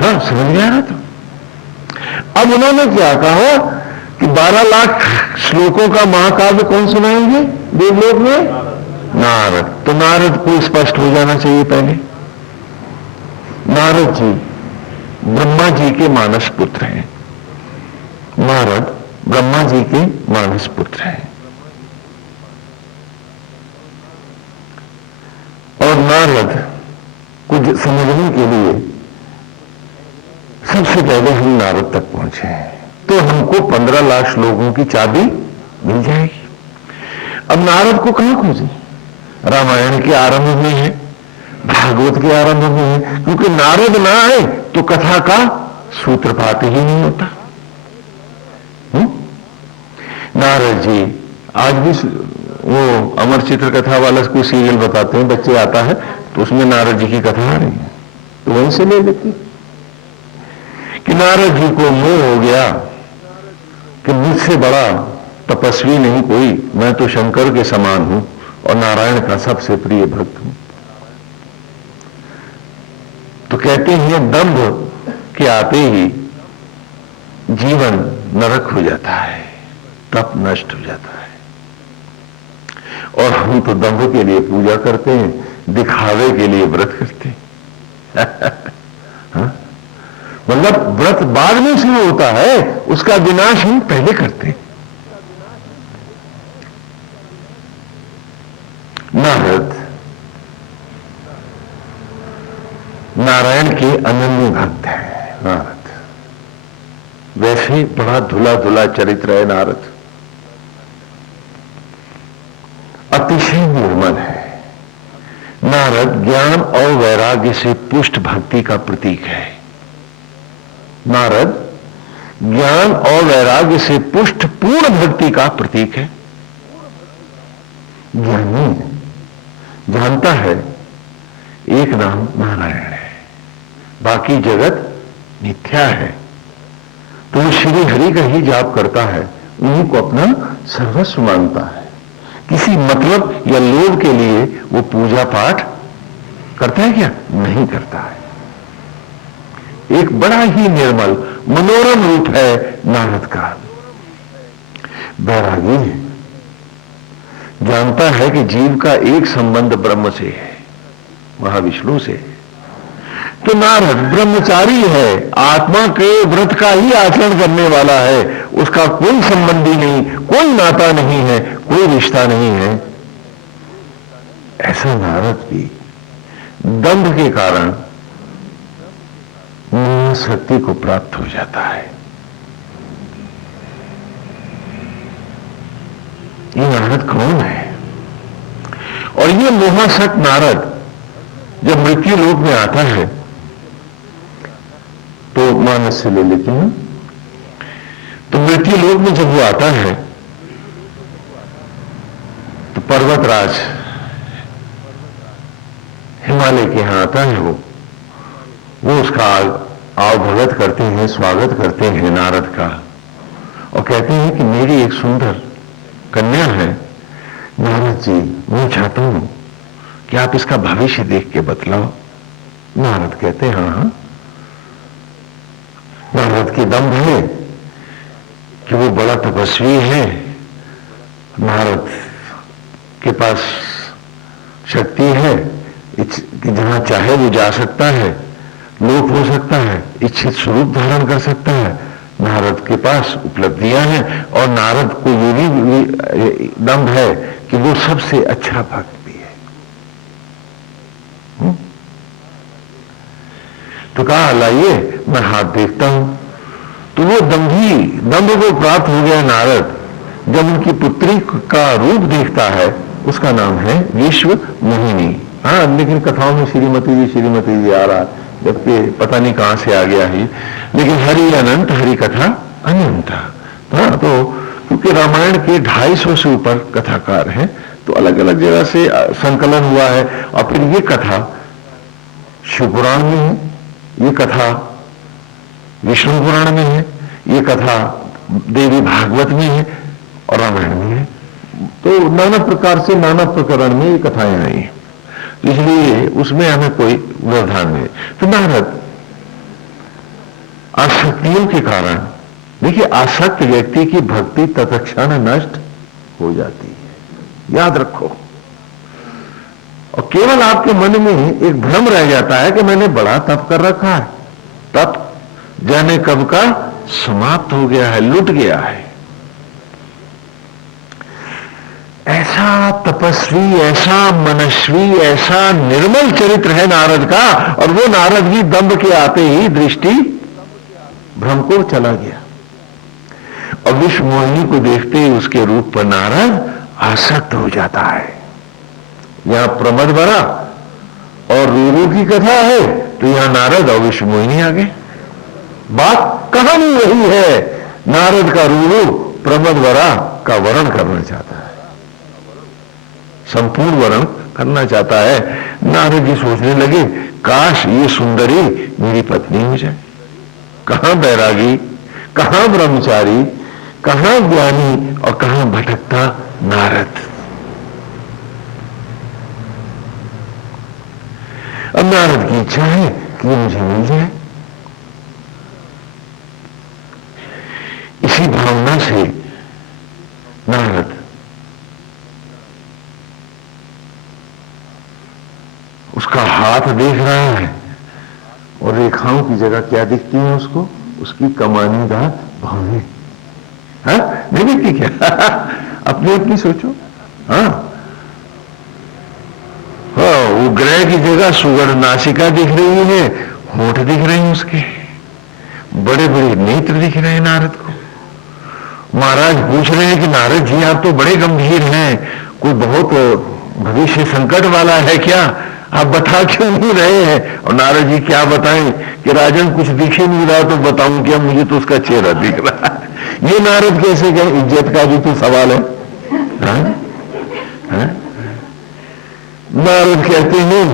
हाँ, समझ में आ रहा था? अब उन्होंने क्या कहा कि 12 लाख श्लोकों का महाकाव्य कौन सुनाएंगे देवलोक में? नारद। तो नारद को स्पष्ट हो जाना चाहिए पहले। नारद जी ब्रह्मा जी के मानस पुत्र हैं। नारद ब्रह्मा जी के मानस पुत्र हैं। और नारद को समझने के लिए सबसे पहले हम नारद तक पहुंचे हैं, तो हमको 15 लाख श्लोकों की चाबी मिल जाएगी। अब नारद को कहां खोजें? रामायण के आरंभ में है, भागवत के आरंभ में है, क्योंकि नारद ना आए तो कथा का सूत्रपात ही नहीं होता। नारद जी आज भी वो अमर चित्र कथा वाला कोई सीरियल बताते हैं, बच्चे आता है तो उसमें नारद जी की कथा आ रही है, तो वहीं से ले लेती कि नारद जी को मोह हो गया कि मुझसे बड़ा तपस्वी नहीं कोई, मैं तो शंकर के समान हूं और नारायण का सबसे प्रिय भक्त हूं। कहते हैं दंभ के आते ही जीवन नरक हो जाता है, तप नष्ट हो जाता है। और हम तो दंभ के लिए पूजा करते हैं, दिखावे के लिए व्रत करते हैं। हाँ? मतलब व्रत बाद में शुरू होता है, उसका विनाश हम पहले करते हैं। नारद नारायण के अनन्य भक्त है। नारद वैसे बड़ा धुला धुला चरित्र है नारद, अतिशय निर्मल है। नारद ज्ञान और वैराग्य से पुष्ट भक्ति का प्रतीक है। नारद ज्ञान और वैराग्य से पुष्ट पूर्ण भक्ति का प्रतीक है। ज्ञानी जानता है एक नाम नारायण है, बाकी जगत मिथ्या है, तो वो श्री हरि का ही जाप करता है, उन्हीं को अपना सर्वस्व मानता है। किसी मतलब या लोभ के लिए वो पूजा पाठ करता है क्या? नहीं करता है। एक बड़ा ही निर्मल मनोरम रूप है नारद का। बैरागी है, जानता है कि जीव का एक संबंध ब्रह्म से है, महाविष्णु से। तो नारद ब्रह्मचारी है, आत्मा के व्रत का ही आचरण करने वाला है, उसका कोई संबंधी नहीं, कोई नाता नहीं है, कोई रिश्ता नहीं है। ऐसा नारद भी दंभ के कारण शक्ति को प्राप्त हो जाता है। ये नारद कौन है? और ये मोहासक्त नारद जब मृत्यु लोक में आता है, तो मानस से ले लेते हैं, तो मृत्यु लोक में जब वो आता है तो पर्वतराज हिमालय के यहां आता है। वो उसका आवभगत करते हैं, स्वागत करते हैं नारद का, और कहते हैं कि मेरी एक सुंदर कन्या है नारद जी, मैं चाहता हूं कि आप इसका भविष्य देख के बतलाओ। नारद कहते हैं हाँ हाँ। नारद की दंभ है कि वो बड़ा तपस्वी है, नारद के पास शक्ति है कि जहां चाहे वो जा सकता है, लोक हो सकता है, इच्छित स्वरूप धारण कर सकता है। नारद के पास उपलब्धियां हैं, और नारद को ये भी दंभ है कि वो सबसे अच्छा भक्त भी है। तो कहा लाइए मैं हाथ देखता हूं। तो वो दंभ को प्राप्त हो गया नारद जब उनकी पुत्री का रूप देखता है। उसका नाम है विश्व मोहिनी। हाँ, लेकिन कथाओं में श्रीमती जी आ रहा, जबकि पता नहीं कहां से आ गया ही, लेकिन हरि अनंत, हरि कथा अनंत। हाँ, तो क्योंकि रामायण के 250 से ऊपर कथाकार हैं, तो अलग अलग जगह से संकलन हुआ है। और फिर ये कथा शिवपुराण में है, ये कथा विष्णु पुराण में है, ये कथा देवी भागवत में है, और रामायण में है। तो नाना प्रकार से नाना प्रकरण में ये कथाएं आई हैं, इसलिए उसमें हमें कोई व्यवधान नहीं। तो नारद आसक्तियों के कारण, देखिए आसक्त व्यक्ति की भक्ति तत्क्षण नष्ट हो जाती है, याद रखो। और केवल आपके मन में एक भ्रम रह जाता है कि मैंने बड़ा तप कर रखा है, तप जाने कब का समाप्त हो गया है, लुट गया है। ऐसा तपस्वी, ऐसा मनस्वी, ऐसा निर्मल चरित्र है नारद का, और वो नारद भी दंभ के आते ही दृष्टि भ्रम को चला गया, और विश्व मोहिनी को देखते ही उसके रूप पर नारद आसक्त हो जाता है। यहां प्रमद भरा और रूरू की कथा है, तो यहां नारद और विश्व मोहिनी आ गए। बात कहानी वही है, नारद का रूरू प्रमद वरा का वर्ण करना चाहता है, संपूर्ण वर्ण करना चाहता है। नारद जी सोचने लगे, काश ये सुंदरी मेरी पत्नी हो जाए। कहां बैरागी, कहां ब्रह्मचारी, कहां ज्ञानी, और कहां भटकता नारद। अब नारद की इच्छा है कि मुझे मिल जाए। इसी भावना से नारद उसका हाथ देख रहा है और रेखाओं की जगह क्या दिखती है उसको? उसकी कमानीदार भौहें। हाँ, नहीं दिखती क्या? अपनी अपनी सोचो। हाँ, वो ग्रह की जगह सुगढ़ नासिका दिख रही है, होठ दिख रहे हैं उसके, बड़े बड़े नेत्र दिख रहे हैं नारद को। महाराज पूछ रहे हैं कि नारद जी आप तो बड़े गंभीर हैं, कोई बहुत भविष्य संकट वाला है क्या? आप बता क्यों नहीं रहे हैं? और नारद जी क्या बताएं कि राजन कुछ दिख ही नहीं रहा तो बताऊं क्या, मुझे तो उसका चेहरा दिख रहा है। ये नारद कैसे क्या? इज्जत का भी तो सवाल है। नारद कहते हैं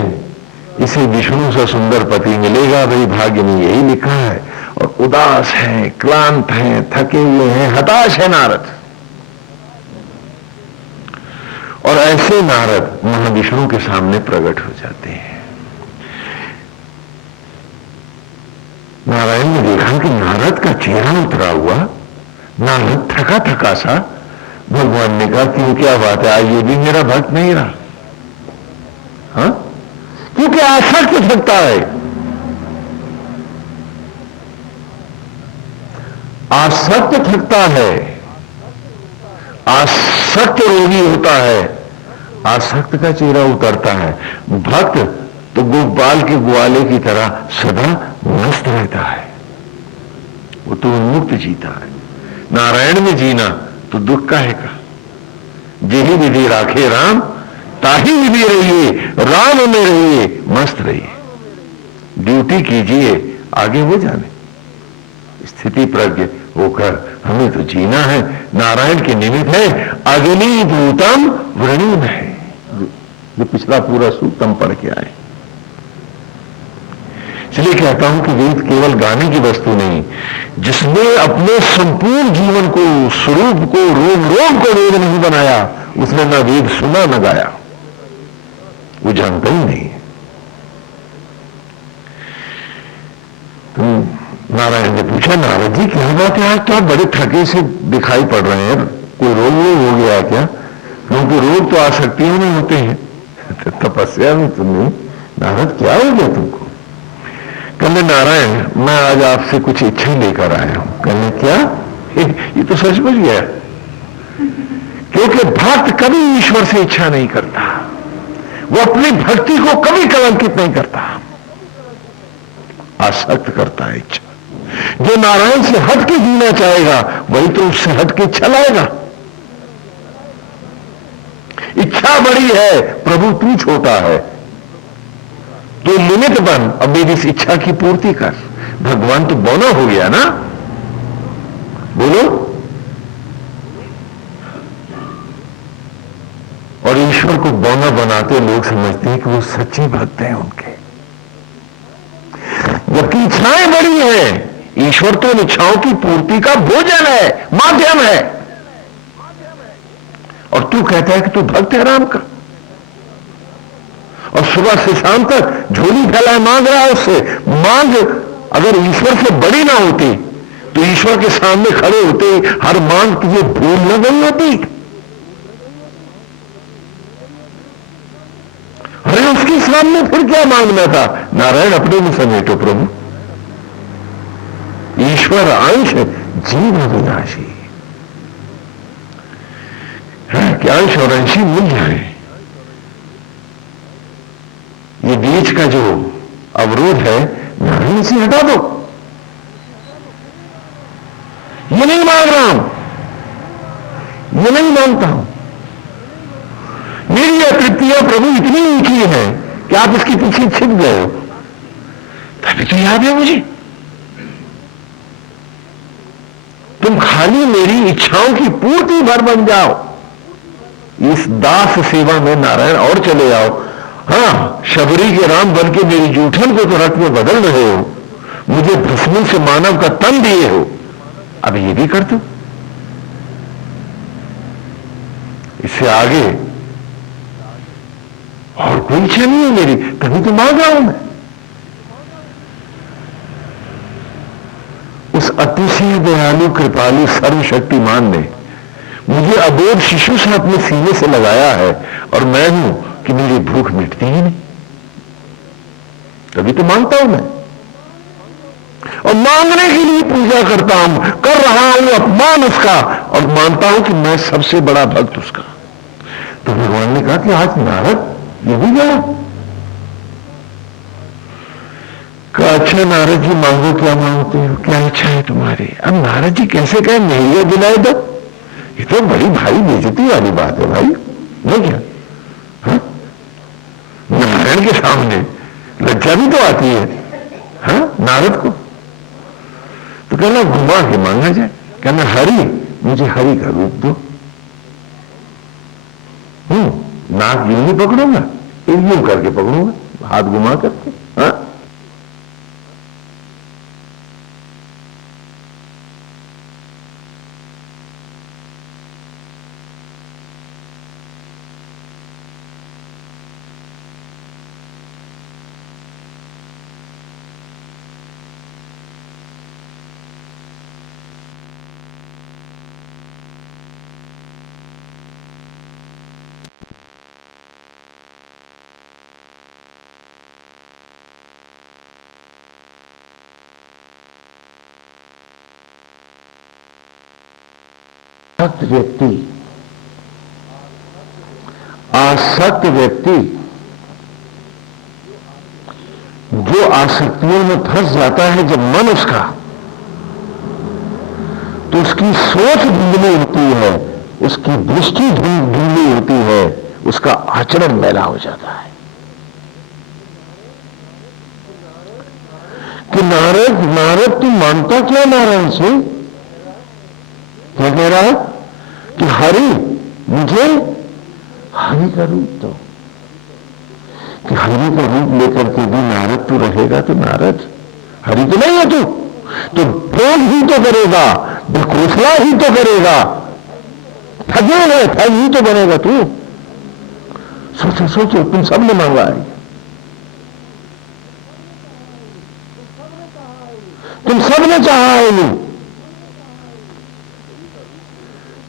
इसे विष्णु सा सुंदर पति मिलेगा, भाई भाग्य में यही लिखा है। और उदास है, क्लांत है, थके हुए हैं, हताश है नारद। और ऐसे नारद महाविष्णु के सामने प्रकट हो जाते हैं। नारायण ने देखा कि नारद का चेहरा उतरा हुआ, नारद थका थका सा। भगवान ने कहा क्यों, क्या बात है, आज ये भी मेरा भक्त नहीं रहा? हाँ, क्योंकि आसक्त थकता है, आसक्त थकता है, आसक्त रोगी होता है, आसक्त का चेहरा उतरता है। भक्त तो गोपाल के ग्वाले की तरह सदा मस्त रहता है, वो तो उन्मुक्त जीता है। नारायण में जीना तो दुख का है का। जेही विधि राखे राम ताही विधि रहिए, राम में रहिए, मस्त रहिए, ड्यूटी कीजिए, आगे वो जाने। स्थिति प्रज्ञ होकर हमें तो जीना है, नारायण के निमित्त है। अग्नि भूतम वृणीम है, जो पिछला पूरा सूक्तम पढ़ के आए। इसलिए कहता हूं कि वेद केवल गाने की वस्तु नहीं, जिसने अपने संपूर्ण जीवन को, स्वरूप को, रोम रोम को वेद नहीं बनाया, उसने न वेद सुना न गाया, वो जानता ही नहीं। तो नारायण ने पूछा, नारद जी क्या बात है, आज तो आप बड़े थके से दिखाई पड़ रहे हैं, कोई रोग वोग हो गया क्या? क्योंकि रोग तो आसक्तियों में होते हैं, तपस्या में तो नहीं। नारद क्या हो गया तुमको? कहने नारायण मैं आज आपसे कुछ इच्छा लेकर आया हूं। कहने क्या? ये तो सचमुच गया, क्योंकि भक्त कभी ईश्वर से इच्छा नहीं करता, वो अपनी भक्ति को कभी कलंकित नहीं करता, आसक्त करता है इच्छा। जो नारायण से हट के जीना चाहेगा वही तो उससे हट के चलाएगा। इच्छा बड़ी है, प्रभु तू छोटा है, तो निमित्त बन, अब मेरी इस इच्छा की पूर्ति कर। भगवान तो बौना हो गया ना, बोलो। और ईश्वर को बौना बनाते लोग समझते हैं कि वो सच्चे भक्त हैं उनके, जबकि इच्छाएं बड़ी हैं। ईश्वर तो इन इच्छाओं की पूर्ति का भोजन है, माध्यम है। और तू कहता है कि तू भक्त है राम का, और सुबह से शाम तक झोली फैलाए मांग रहा है उससे। मांग अगर ईश्वर से बड़ी ना होती तो ईश्वर के सामने खड़े होते हर मांग तुझे भूल न गई होती। अरे उसके सामने फिर क्या मांगना था? नारायण अपने में समेटो प्रभु, ईश्वर अंश जीव अविनाशी है, कि अंश और अंशी मिल जाए। ये बीच का जो अवरोध है नारायण से हटा दो। ये नहीं मांग रहा हूं, ये नहीं मांगता हूं, मेरी अतृप्तियां प्रभु इतनी ऊंची है कि आप इसके पीछे छिप गए हो। तभी तो याद है मुझे, तुम खाली मेरी इच्छाओं की पूर्ति भर बन जाओ। इस दास सेवा में नारायण और चले आओ। हाँ, शबरी के राम बन के मेरी जूठन को तो रथ में बदल रहे हो, मुझे भस्मी से मानव का तन दिए हो, अब ये भी कर दो। इससे आगे और कोई इच्छा नहीं है मेरी, तभी तो मांग रहा हूं मैं। दयालु कृपालु सर्वशक्तिमान ने मुझे अबोध शिशु से अपने सीने से लगाया है और मैं हूं कि मेरी भूख मिटती ही नहीं। तभी तो मांगता हूं मैं, और मांगने के लिए पूजा करता हूं, कर रहा हूं अपमान उसका, और मानता हूं कि मैं सबसे बड़ा भक्त उसका। तो भगवान ने कहा कि आज नारद ये भी गया। कहा अच्छा नारद जी मांगो, क्या मांगते हो, क्या इच्छा है तुम्हारी। अब नारद जी कैसे कहे नैया दिलाए दो, ये तो बड़ी भारी बेइज्जती वाली बात है भाई, नहीं क्या? हा? नारायण के सामने लज्जा भी तो आती है, हा? नारद को तो कहना घुमा के मांगा जाए, कहना हरि मुझे हरि का रूप दो। नाक यूं ही पकड़ूंगा, यूं करके पकड़ूंगा, हाथ घुमा करके। हाँ व्यक्ति, आसक्त व्यक्ति जो आसक्तियों में फंस जाता है, जब मन उसका, तो उसकी सोच धुंधली होती है, उसकी दृष्टि धुंधली होती है, उसका आचरण मैला हो जाता है। कि नारद तू मानता क्या नारायण से? क्या कह रहा है कि हरि मुझे हरि का रूप दो। कि हरि का रूप लेकर के भी नारद तू रहेगा, तो नारद हरि तो नहीं है तू, तो भोग ही तो करेगा, ढकोसला ही तो करेगा, ठग ही तो बनेगा तू। सोचो सोचो, तुम सबने मांगा है, तुम सबने चाहा है नहीं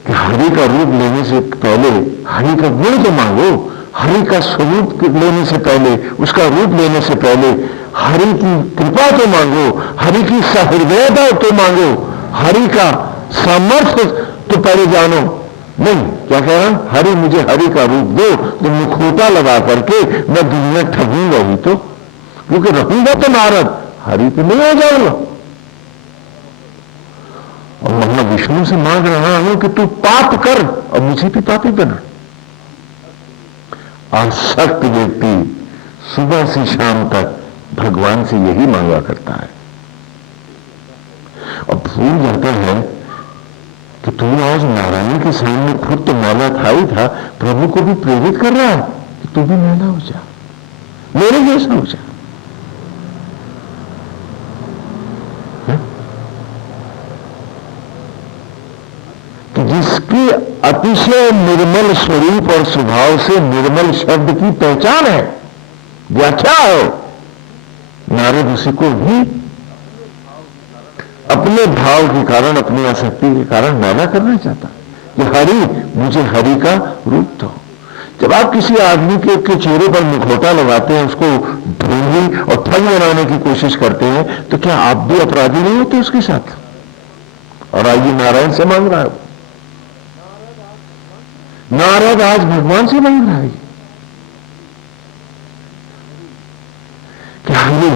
कि हरि का रूप लेने से पहले हरि का गुण तो मांगो, हरि का स्वरूप लेने से पहले, उसका रूप लेने से पहले हरि की कृपा तो मांगो, हरि की सहृदयता तो मांगो, हरि का सामर्थ्य तो पहले जानो। नहीं, क्या कह रहा, हरि मुझे हरि का रूप दो, तो मुखोटा लगा करके मैं दुनिया ठगूंगा ही तो, क्योंकि रहूंगा तो नारद, हरि तो नहीं हो जाऊंगा। और मैं विष्णु से मांग रहा हूं कि तू पाप कर और मुझे भी पापी बना। आसक्त व्यक्ति सुबह से शाम तक भगवान से यही मांगा करता है, और भूल जाता है कि तू आज नारायण के सामने खुद तो मैला था ही था, प्रभु को भी प्रेरित कर रहा है कि तू भी मैला हो जा, मेरे जैसा हो जा। जिसकी अतिशय निर्मल स्वरूप और स्वभाव से निर्मल शब्द की पहचान है, व्याख्या है, नारद उसी को भी अपने भाव के कारण, अपनी आसक्ति के कारण मैला करना चाहता कि हरि मुझे हरि का रूप दो। जब आप किसी आदमी के चेहरे पर मुखौटा लगाते हैं, उसको ढोंगी और ठग बनाने की कोशिश करते हैं, तो क्या आप भी अपराधी नहीं होते उसके साथ? और आइए नारायण से मांग रहा है, नारद आज भगवान से मांग रहा है कि हरि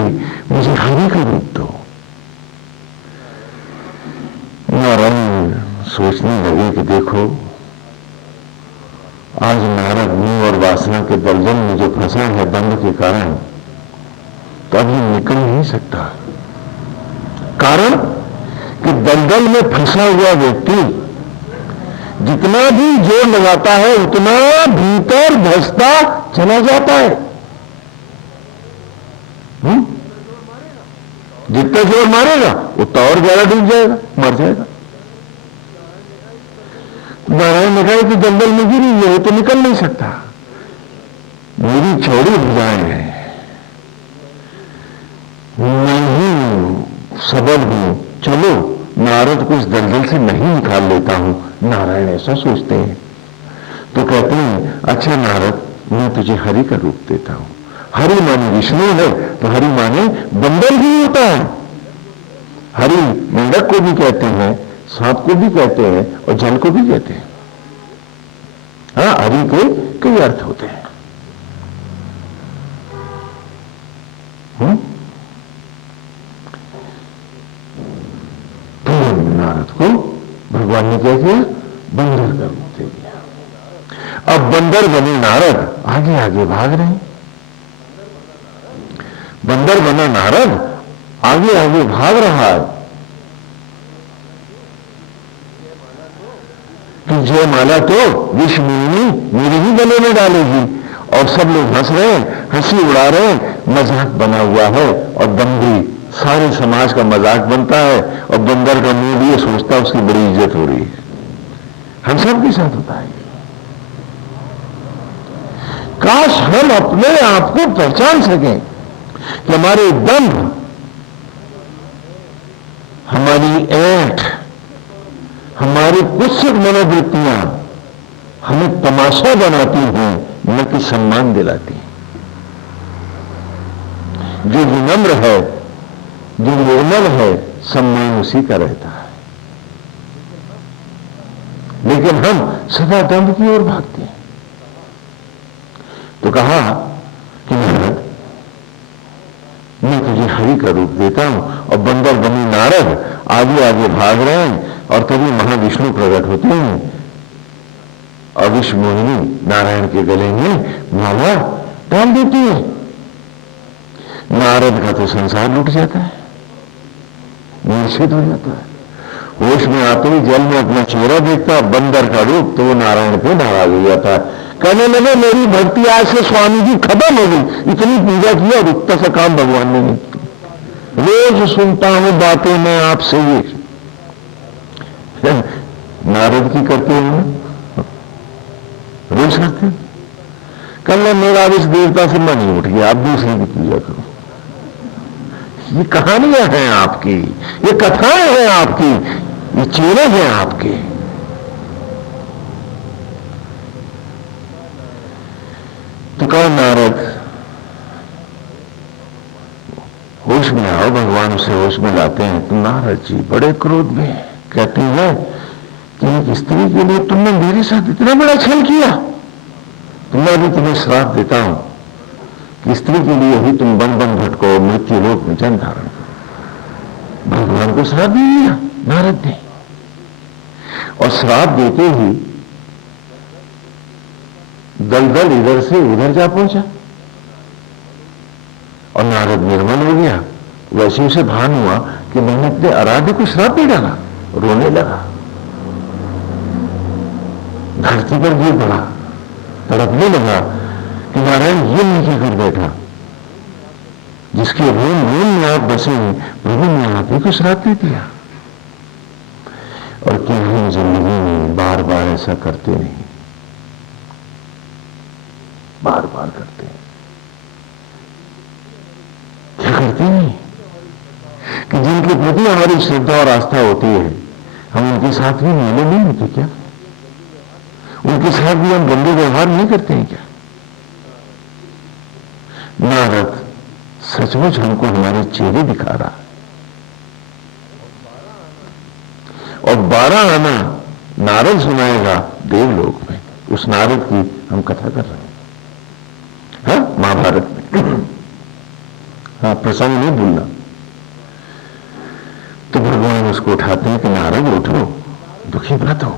मुझे हरि का रूप दो। नारायण सोचने लगे कि देखो, आज नारद मुंह और वासना के दलदल में जो फंसा है दंड के कारण, तो अभी निकल नहीं सकता। कारण कि दलदल में फंसा हुआ व्यक्ति जितना भी जोर लगाता है उतना भीतर धंसता चला जाता है। जितना जोर मारेगा उतना और ज्यादा डूब जाएगा, मर जाएगा। नारायण ने कहा कि दलदल में गिरी है तो निकल नहीं सकता, मेरी चौड़ी भुजाएं हैं, मैं ही सबल हूं, चलो नारद को इस दलदल से नहीं निकाल लेता हूं। नारायण ऐसा सोचते हैं तो कहते हैं, अच्छा नारद, मैं तुझे हरि का रूप देता हूं। हरि माने विष्णु है, तो हरि माने बंदर भी होता है। हरि मेंढक को भी कहते हैं, सांप को भी कहते हैं और जल को भी कहते हैं। हाँ, हरि के कई अर्थ होते हैं। तो नारद को भगवान ने क्या किया? बंदर का रूप दे दिया। अब बंदर बने नारद आगे आगे भाग रहे हैं। बंदर बना नारद आगे आगे भाग रहा है कि जयमाला तो विश्व मुनि मेरे ही गले में डालेगी। और सब लोग हंस रहे हैं, हंसी उड़ा रहे हैं, मजाक बना हुआ है। और बंदी सारे समाज का मजाक बनता है और बंदर का मुंह भी सोचता है उसकी बड़ी इज्जत हो रही है। हम सब के साथ होता है। काश हम अपने आप को पहचान सकें कि हमारे दंभ, हमारी ऐंठ, हमारी कुत्सित मनोवृत्तियां हमें तमाशा बनाती हैं, न कि सम्मान दिलाती हैं। जो विनम्र है, जो निर्मल है, सम्मान उसी का रहता है। लेकिन हम सदा दंभ की ओर भागते हैं। तो कहा कि नारद, मैं तुझे हरि का रूप देता हूं। और बंदर बनी नारद आगे आगे भाग रहे हैं। और तभी महाविष्णु प्रकट होते हैं और विश्व मोहिनी नारायण के गले में माला डाल देती है। नारद का तो संसार लुट जाता है, निश्चित हो जाता है। होश में आते ही जल में अपना चेहरा देखता, बंदर का रूप, तो वो नारायण पे नाराज हो जाता है। कहने लगे, मेरी भक्ति आज से स्वामी जी खत्म हो गई। इतनी पूजा की और उतना सा काम भगवान ने नहीं किया। रोज सुनता हूं बातें मैं आपसे, ये नारद की करते हैं, रोज करते हैं। कल मेरा इस देवता से मन ही उठ गया, आप दूसरे की पूजा करो। ये कहानियां हैं आपकी, ये कथाएं हैं आपकी, ये चेहरे हैं आपके। तो कहा नारद, होश में आओ। भगवान उसे होश में लाते हैं। तो नारद जी बड़े क्रोध में कहते हैं कि एक स्त्री के लिए तुमने मेरे साथ इतना बड़ा छल किया, तो मैं भी तुम्हें श्राप देता हूं कि स्त्री के लिए ही तुम बन बन भटको, मृत्यु लोक में जन्म धारण करो। भगवान को श्राप दे दिया नारद ने। और श्राप देते ही दलदल इधर से उधर जा पहुंचा और नारद निर्मल हो गया। वैसे उसे भान हुआ कि मैंने अपने आराध्य को श्राप दे डाला। रोने लगा, धरती पर गिर पड़ा, तड़पने लगा कि नारायण ये नहीं क्या कर बैठा, जिसके रोम रोम में आप बसे हैं, प्रभु ने आप ही को श्राप दे दिया। और क्या हम जिंदगी में बार बार ऐसा करते नहीं, बार बार करते हैं। क्या करते नहीं कि जिनके प्रति हमारी श्रद्धा और आस्था होती है, हम उनके साथ भी मिले नहीं होते क्या? उनके साथ भी हम गंदे व्यवहार नहीं करते हैं क्या? नारद सचमुच हमको हमारे चेहरे दिखा रहा है। और 12 आना नारद सुनाएगा देवलोक में। उस नारद की हम कथा कर रहे हैं, हाँ, महाभारत में। हाँ, प्रसंग नहीं भूलना। तो भगवान उसको उठाते हैं कि नारद उठो, दुखी मत हो।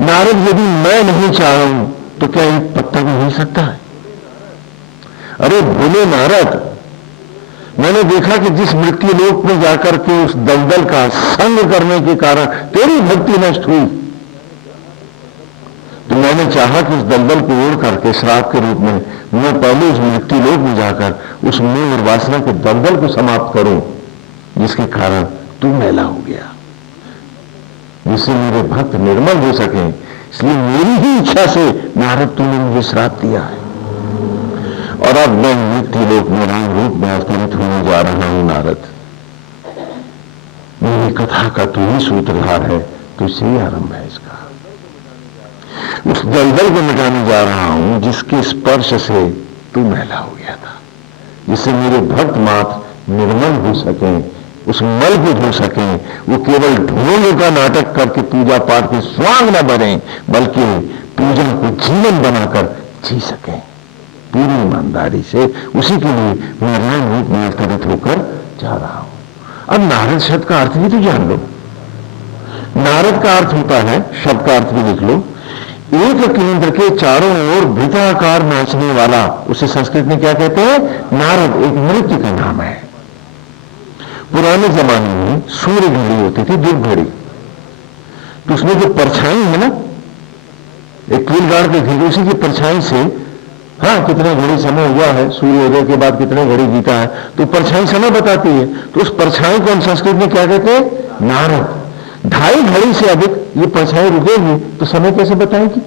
नारद, यदि मैं नहीं चाहूं तो क्या एक पत्ता भी हो सकता है? अरे बोले नारद, मैंने देखा कि जिस मृत्यु लोक में जाकर के उस दलदल का संग करने के कारण तेरी भक्ति नष्ट हुई, तो मैंने चाहा कि उस दलदल को ओढ़ करके श्राप के रूप में मैं पहले उस मृत्यु लोक में जाकर उस मोह और वासना के दलदल को समाप्त करूं, जिसके कारण तू मैला हो गया, जिससे मेरे भक्त निर्मल हो सके। इसलिए मेरी ही इच्छा से नारद तूने मुझे श्राप दिया है। और अब मैं मृत्यु लोक में राम रूप में अवतरित होने जा रहा हूं। नारद, मेरी मेरी कथा का तू ही सूत्रधार है, तुझसे ही आरंभ है इसका। उस दलदल को मिटाने जा रहा हूं जिसके स्पर्श से तू मैला हो गया था, जिससे मेरे भक्त मात्र निर्मल हो सके, उस मल को धो सके, वो केवल ढोंग का नाटक करके पूजा पाठ के स्वांग न बने, बल्कि पूजा को जीवन बनाकर जी सके पूरी ईमानदारी से। उसी के लिए मैं राम रूप में अवतरित होकर जा रहा हूं। अब नारद शब्द का अर्थ भी तो जान लो। नारद का अर्थ होता है, शब्द का अर्थ भी लिख लो, एक केंद्र के चारों ओर वृत्ताकार नाचने वाला। उसे संस्कृत में क्या कहते हैं? नारद एक नृत्य का नाम है। पुराने जमाने में सूर्य घड़ी होती थी, ध्रुव घड़ी, तो उसमें जो परछाई है ना, एक कील गाड़ के घड़ी, उसी की परछाई से हाँ कितने घड़ी समय हुआ है, सूर्योदय के बाद कितने घड़ी बीता है, तो परछाई समय बताती है। तो उस परछाई को हम संस्कृत में क्या कहते हैं? नारद। 2.5 घड़ी से अधिक ये परछाई रुकेगी तो समय कैसे बताएगी?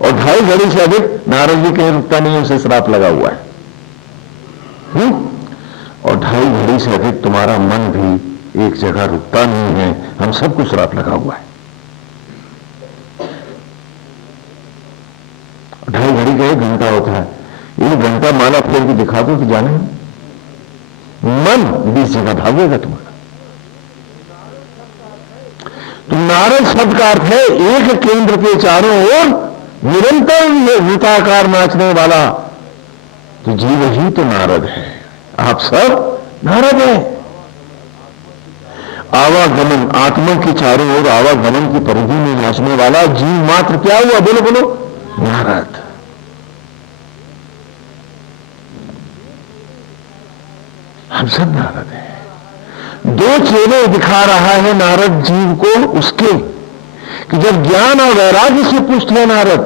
और 2.5 घड़ी से अधिक नारद जी कहीं रुकता नहीं है, उसे श्राप लगा हुआ है। और 2.5 घड़ी से अधिक तुम्हारा मन भी एक जगह रुकता नहीं है, हम सबको श्राप लगा हुआ है। 2.5 घड़ी का 1 घंटा होता है, ये घंटा माला फेर के दिखा दो तो जाने मन 20 जगह भागेगा तुम्हारा। तो नारद शब्द का अर्थ है एक केंद्र के चारों ओर निरंतर वृत्ताकार नाचने वाला। तो जीव ही तो नारद है, आप सब नारद है। आवागमन, आत्मा के चारों ओर आवागमन की परिधि में नाचने वाला जीव मात्र क्या हुआ? बोलो बोलो, नारद। हम सब नारद हैं। 2 चेहरे दिखा रहा है नारद जीव को उसके, कि जब ज्ञान और वैराग्य से पुष्ट है नारद,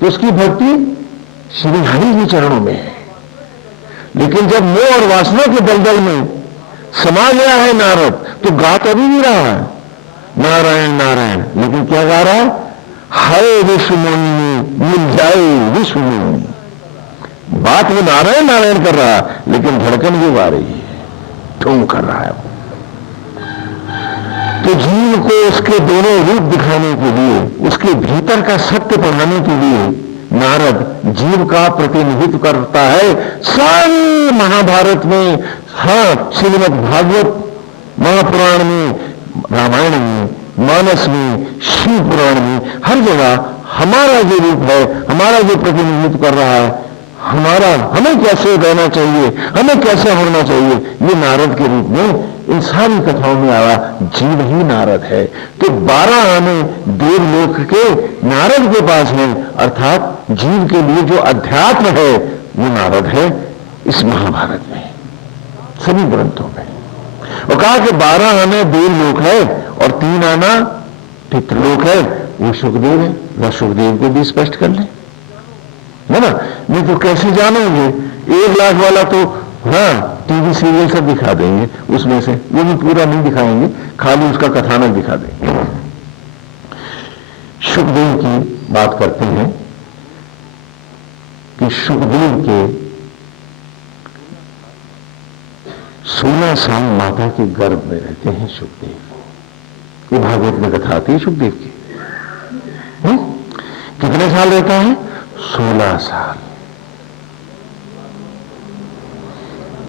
तो उसकी भक्ति श्री हरि के चरणों में है। लेकिन जब मोह और वासना के दलदल में समा गया है नारद, तो गा तो भी नहीं रहा है नारायण नारायण, लेकिन क्या गा रहा है? हाय विश्व मोहिनी मिल जाए विश्व मोहिनी। बात वो नारायण नारायण कर रहा है, लेकिन धड़कन वो गा रही है, ठोंग कर रहा है वो। तो जीव को उसके दोनों रूप दिखाने के लिए, उसके भीतर का सत्य पढ़ाने के लिए नारद जीव का प्रतिनिधित्व करता है। सारे महाभारत में, हाँ श्रीमद् भागवत महापुराण में, रामायण में, मानस में, शिव पुराण में, हर जगह हमारा जो रूप है, हमारा जो प्रतिनिधित्व कर रहा है, हमें कैसे रहना चाहिए, हमें कैसे होना चाहिए, ये नारद के रूप में इन सारी कथाओं में आया। जीव ही नारद है। तो 12 आने देवलोक के नारद के पास है, अर्थात जीव के लिए जो अध्यात्म है वो नारद है इस महाभारत में, सभी ग्रंथों में। और कहा कि 12 आना देवलोक है और 3 आना पितृलोक है, वो सुखदेव है। वह सुखदेव को भी स्पष्ट कर ले, है ना? नहीं तो कैसे जानोगे? 1 लाख वाला तो हाँ टीवी सीरियल सब दिखा देंगे, उसमें से वो भी पूरा नहीं दिखाएंगे, खाली उसका कथानक दिखा देंगे। सुखदेव की बात करते हैं कि सुखदेव के 16 साल माता के गर्भ में रहते हैं सुखदेव। ये भागवत में कथा आती है सुखदेव की। कितने साल रहता है? 16 साल।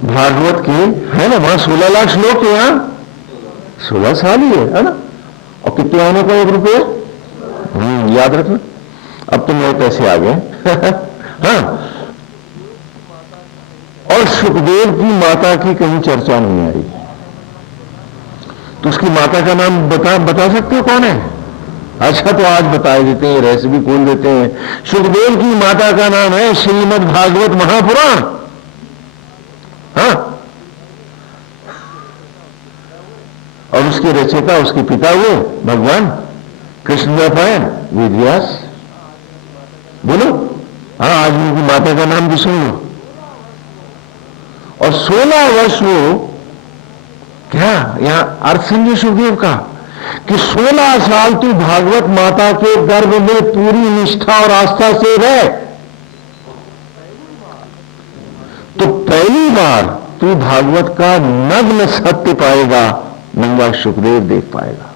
भागवत के है ना, वहां 16 लाख श्लोक है, यहां 16 साल ही है ना? और कितने आने का 1 रुपये? याद रखना, अब तो नए पैसे आ गए। हाँ, और सुखदेव की माता की कहीं चर्चा नहीं आई, तो उसकी माता का नाम बता सकते हो कौन है? अच्छा, तो आज बता देते हैं, रेसिपी खोल देते हैं। सुखदेव की माता का नाम है श्रीमद् भागवत महापुराण। हाँ, और उसके रचयिता उसके पिता हुए भगवान कृष्णद्वैपायन वेद व्यास। बोलो हाँ, आज उनकी माता का नाम भी सुन लो। और 16 वर्ष वो क्या, यहां अर्थ समझे सुखदेव का, कि 16 साल तू भागवत माता के गर्भ में पूरी निष्ठा और आस्था से रह, तो पहली बार तू भागवत का नग्न सत्य पाएगा। नंगा सुखदेव देख पाएगा।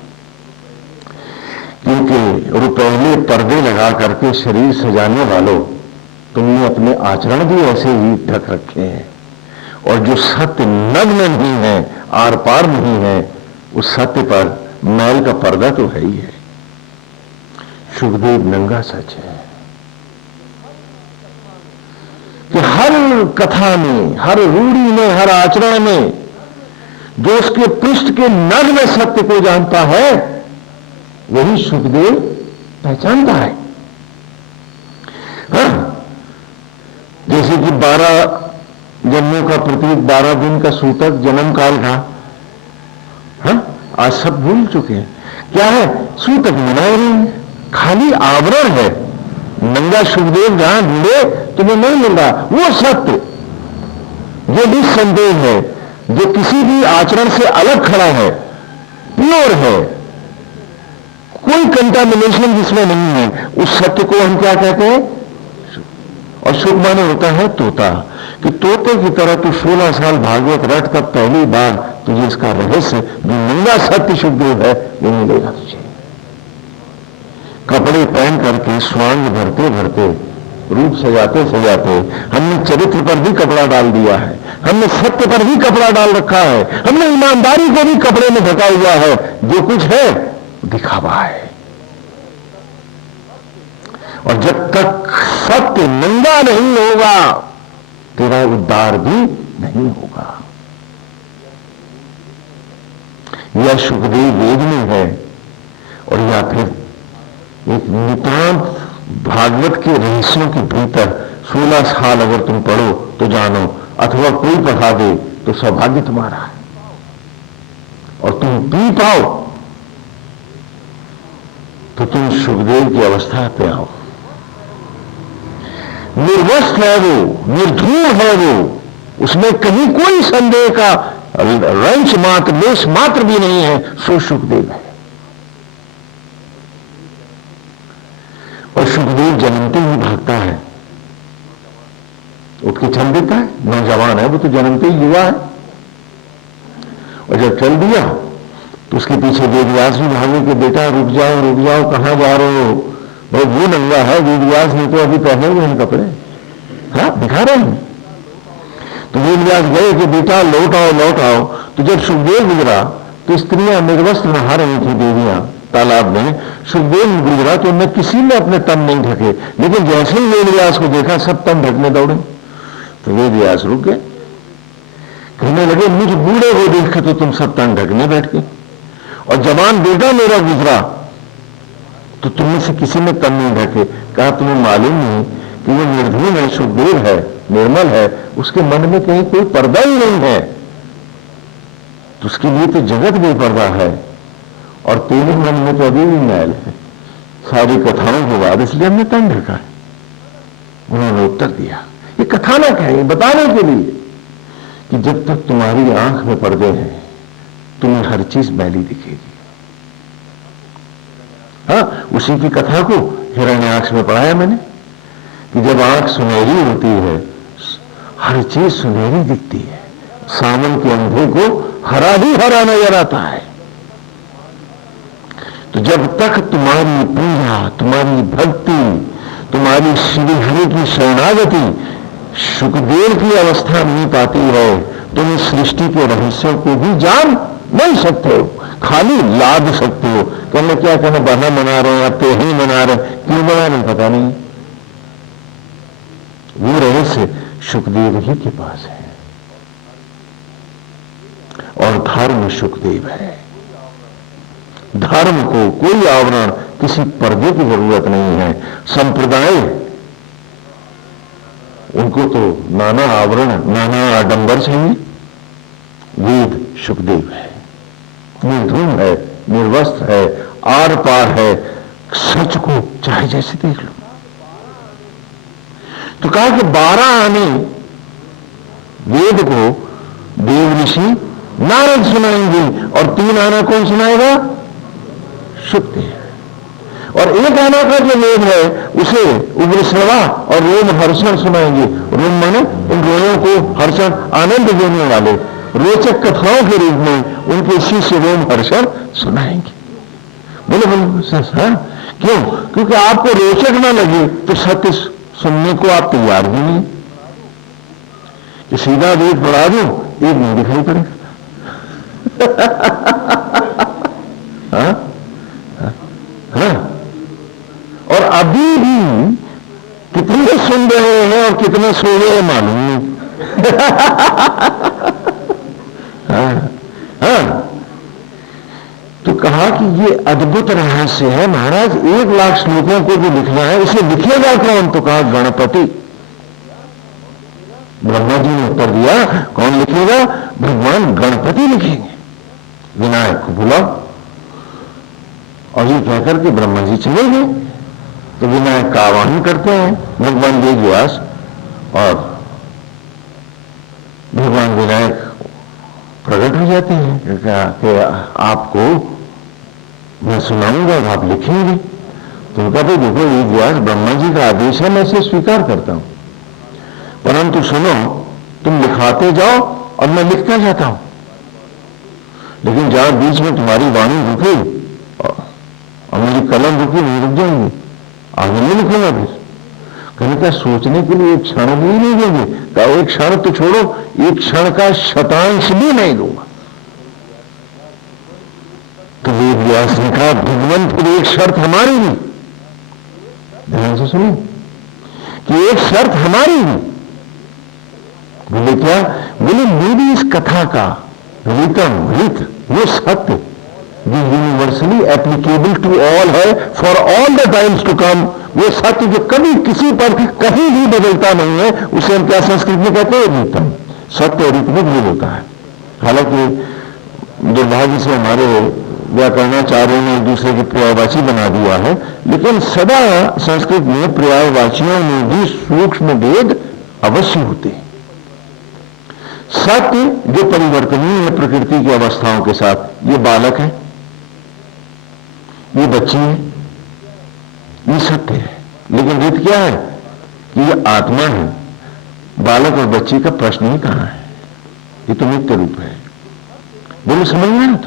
क्योंकि रुपहले पर्दे लगा करके शरीर सजाने वालों, तुमने अपने आचरण भी ऐसे ही ढक रखे हैं, और जो सत्य नग्न नहीं है, आर पार नहीं है, उस सत्य पर मैल का पर्दा तो है ही है। सुखदेव नंगा सच है कि हर कथा में, हर रूढ़ी में, हर आचरण में जो उसके पृष्ठ के नग्न सत्य को जानता है, वही सुखदेव पहचानता है। हाँ? जैसे कि 12 जन्मों का प्रतीक, 12 दिन का सूतक जन्म काल था। हाँ? आज सब भूल चुके हैं। क्या है? सूतक मनाए नहीं है, खाली आवरण है। नंगा सुखदेव जहां ढूंढे तुम्हें नहीं मिल रहा, वो सत्य जो निस्संदेह है, जो किसी भी आचरण से अलग खड़ा है, प्योर है, कोई कंटामिनेशन जिसमें नहीं है, उस सत्य को हम क्या कहते हैं? और सुख माने होता है तोता, कि तोते की तरह तू 16 साल भागवत रट, तब पहली बार तुझे इसका रहस्य, जो नंगा सत्य सुखदेव है, वो मिलेगा तुझे। कपड़े पहन करके स्वांग भरते भरते, रूप सजाते सजाते हमने चरित्र पर भी कपड़ा डाल दिया है, हमने सत्य पर भी कपड़ा डाल रखा है, हमने ईमानदारी को भी कपड़े में ढका हुआ है। जो कुछ है दिखावा है। और जब तक सत्य नंगा नहीं होगा, तेरा उद्धार भी नहीं होगा। यह सुखदेव वेद में है, और या फिर एक नितांत भागवत के रहस्यों के भीतर 16 साल अगर तुम पढ़ो तो जानो, अथवा कोई पढ़ा दे तो सौभाग्य तुम्हारा है, और तुम पी पाओ तो तुम सुखदेव की अवस्था पे आओ। निर्वस्त्र है वो, निर्धूम है वो, उसमें कहीं कोई संदेह का रंच मात्र, लेश मात्र भी नहीं है, सो सुखदेव है। और सुखदेव जन्मते ही भागता है, उठ के चल देता है। नौजवान है वो, तो जन्मते ही युवा है, और जब चल दिया तो उसके पीछे वेदव्यास भी भागे कि बेटा रुक जाओ, कहां जा रहे हो? भाई वो नंगा है, वेदव्यास ने तो अभी पहने हुए हैं कपड़े, हाँ दिखा रहे हैं। तो वेदव्यास गए कि बेटा लौट आओ। तो जब सुखदेव गुजरा तो स्त्रियां निर्वस्त्र नहा रही थी, देवियां तालाब में। सुखदेव गुजरा तो उनमें किसी ने अपने तन नहीं ढके, लेकिन जैसे ही वेदव्यास को देखा सब तन ढकने दौड़े। तो वेदव्यास रुक गए, कहने लगे मुझ बूढ़े को देख के तो तुम सब तन ढकने बैठ गए, और जवान बेटा मेरा गुजरा तो तुम में से किसी ने तन नहीं ढके। कहा तुम्हें मालूम नहीं कि वो निर्धूम है, सुखदेव है, निर्मल है, उसके मन में कहीं कोई पर्दा ही नहीं है, तो उसके लिए तो जगत बेपर्दा है, और तेरे मन में तो अभी भी मैल है सारी कथाओं के बाद, इसलिए हमने तन ढका है। उन्होंने उत्तर दिया, ये कथानक है, ये बताने के लिए कि जब तक तुम्हारी आंख में पर्दे हैं तुम्हें हर चीज मैली दिखेगी। हाँ, उसी की कथा को हिरण्याक्ष में पढ़ाया मैंने कि जब आंख सुनहरी होती है हर चीज सुनहरी दिखती है, सावन के अंधे को हरा ही हरा नजर आता है। तो जब तक तुम्हारी पूजा, तुम्हारी भक्ति, तुम्हारी श्री हरि की शरणागति सुखदेव की अवस्था नहीं पाती है, तुम इस सृष्टि के रहस्यों को भी जान नहीं सकते हो, खाली लाद सकते हो। कहना क्या कहना, बहाना मना रहे हैं, अब तो ही मना रहे, क्यों मना रहे पता नहीं। वो रहस्य सुखदेव ही के पास है, और धर्म सुखदेव है। धर्म को कोई आवरण, किसी पर्दे की जरूरत नहीं है। संप्रदाय उनको तो नाना आवरण, नाना आडंबर चाहिए। वेद सुखदेव है, निर्धूम है, निर्वस्त्र है, आर पार है, सच को चाहे जैसे देख लो। तो कहा कि 12 आने वेद को देव ऋषि नारद सुनाएंगे, और 3 आना कौन सुनाएगा? सुखदेव। और 1 आना का जो वेद है उसे उग्रश्रवा और रोम हर्षण सुनाएंगे। रोम माने इन रोमों को हर्षण, आनंद देने वाले, रोचक कथाओं के रूप में उनके शिष्य रोमहर्षण सुनाएंगे। बोले बोले सर, क्यों? क्योंकि आपको रोचक ना लगे तो सत्य सुनने को आप तैयार भी नहीं कि सीधा वेद पढ़ा दो, एक नहीं दिखाई पड़ेगा। हाँ? हाँ? और अभी भी कितने सुन रहे हैं और कितने सो रहे हैं मालूम नहीं। हाँ? हाँ? तो कहा कि ये अद्भुत रहस्य है महाराज, 1,00,000 श्लोकों को जो लिखना है इसे लिखेगा कौन? तो कहा गणपति। ब्रह्मा जी ने उत्तर दिया, कौन लिखेगा? भगवान गणपति लिखेंगे। विनायक को बुलाओ। और ये कहकर के ब्रह्मा जी चले गए। तो विनायक का आवाहन करते हैं भगवान वेद व्यास, और भगवान विनायक प्रकट हो जाते हैं कि आपको मैं सुनाऊंगा और आप लिखेंगे। तो उनका भाई देखो, वेद व्यास ब्रह्मा जी का आदेश है, मैं इसे स्वीकार करता हूं, परंतु सुनो, तुम लिखाते जाओ और मैं लिखता जाता हूं, लेकिन जहां बीच में तुम्हारी वाणी रुकी और मेरी कलम रुकी, नहीं रुक जाएंगे, आगे नहीं लिखूंगा। फिर कहने का सोचने के लिए एक क्षण भी नहीं देंगे। कहा एक क्षण तो छोड़ो, एक क्षण का शतांश भी नहीं दूंगा। तो वेद व्यास ने कहा, भगवंत फिर एक शर्त हमारी भी, ध्यान से सुनिए, कि एक शर्त हमारी भी। बोले क्या? बोले मेरी इस कथा का रित वो सत्य जो यूनिवर्सली एप्लीकेबल टू ऑल है, for all the times to come, वो सत्य जो कभी किसी पर कहीं भी बदलता नहीं है, उसे हम क्या संस्कृत में कहते हैं? रीतम। सत्य और रीत में भेद होता है। हालांकि दुर्भाग्य से हमारे व्याकरणाचार्यों ने एक दूसरे के पर्यायवाची बना दिया है, लेकिन सदा संस्कृत में पर्यायवाचियों में भी सूक्ष्म भेद अवश्य होते हैं। सत्य जो परिवर्तनीय है प्रकृति की अवस्थाओं के साथ, ये बालक है, ये बच्ची है, ये सत्य है। लेकिन रीत क्या है कि ये आत्मा है। बालक और बच्ची का प्रश्न ही कहां है? ये तो नित्य रूप है। बोलो समझ में ना?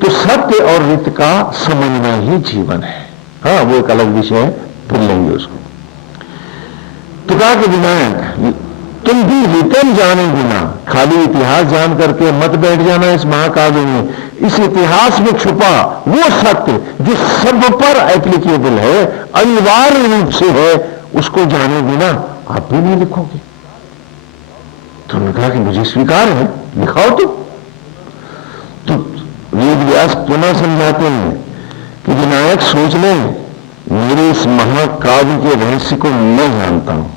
तो सत्य और रीत का समन्वय ही जीवन है। हाँ, वो एक अलग विषय है, फिर लेंगे उसको। तो कहा कि विनायक, तुम भी रिटर्न जाने बिना खाली इतिहास जान करके मत बैठ जाना इस महाकाव्य में। इस इतिहास में छुपा वो सत्य जो सब पर एप्लीकेबल है, अनिवार्य रूप से है, उसको जाने बिना आप भी नहीं लिखोगे। तो उन्होंने कहा कि मुझे स्वीकार है, लिखाओ। तो वेद व्यास पुनः समझाते हैं कि विनायक सोच लें, मेरे इस महाकाव्य के रहस्य को मैं जानता हूं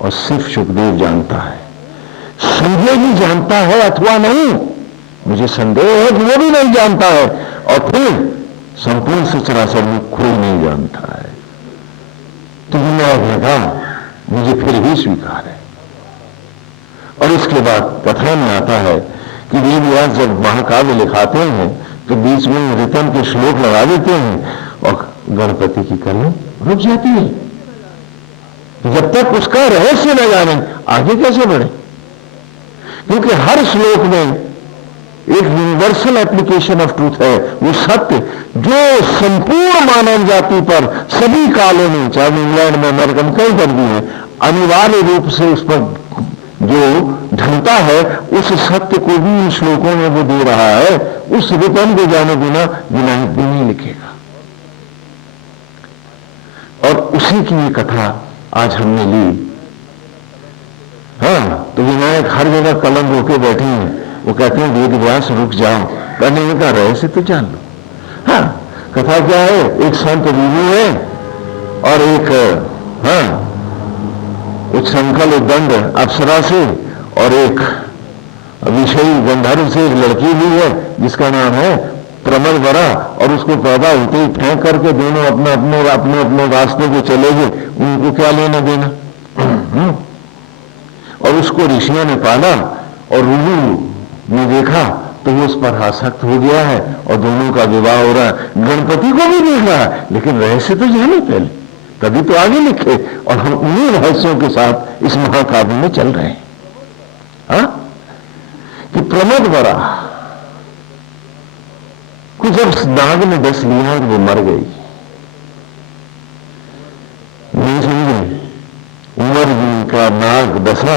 और सिर्फ सुखदेव जानता है। संजय भी जानता है अथवा नहीं, मुझे संदेह है कि वो भी नहीं जानता है, और फिर संपूर्ण सचराचर में कोई नहीं जानता है। तो विनायक ने कहा मुझे फिर भी स्वीकार है। और इसके बाद कथा में आता है कि वेद व्यास जब महाकाव्य लिखाते हैं तो बीच में रितम के श्लोक लगा देते हैं और गणपति की कलम रुक जाती है। जब तक उसका रहस्य न जाने आगे कैसे बढ़े? क्योंकि हर श्लोक में एक यूनिवर्सल एप्लीकेशन ऑफ ट्रूथ है, वो सत्य जो संपूर्ण मानव जाति पर सभी कालों में, चाहे इंग्लैंड में, अमेरिका में, कहीं पर भी है, अनिवार्य रूप से उस पर जो ढलता है, उस सत्य को भी इन श्लोकों में वो दे रहा है। उस रितम को जाने बिना विनायक भी नहीं लिखेगा। और उसी की ये कथा आज हमने ली। हाँ, तो विनायक हर जगह कलम रोके बैठे हैं। वो कहते हैं वेद व्यास रुक जाओ, कहने का रहस्य तो जान लो। हाँ, कथा क्या है? एक संत विभु है और एक उच्छृंखल दंड अप्सरा से और एक विषयी गंधर्व से एक लड़की भी है जिसका नाम है प्रमल वरा, और उसको पैदा होते ही फेंक करके दोनों अपने अपने रास्ते को चले गए। उनको क्या लेना देना? और उसको ऋषियों ने पाला और रुरु ने देखा तो वो उस पर आसक्त हो गया है और दोनों का विवाह हो रहा है। गणपति को भी देख रहा है, लेकिन रहस्य तो जाने पहले, तभी तो आगे लिखे। और हम उन्हीं रहस्यों के साथ इस महाकाव्य में चल रहे हैं। हाँ, कि प्रमद वरा को जब नाग ने डस लिया और वो मर गई, नहीं समझे, उमर जी का नाग डसा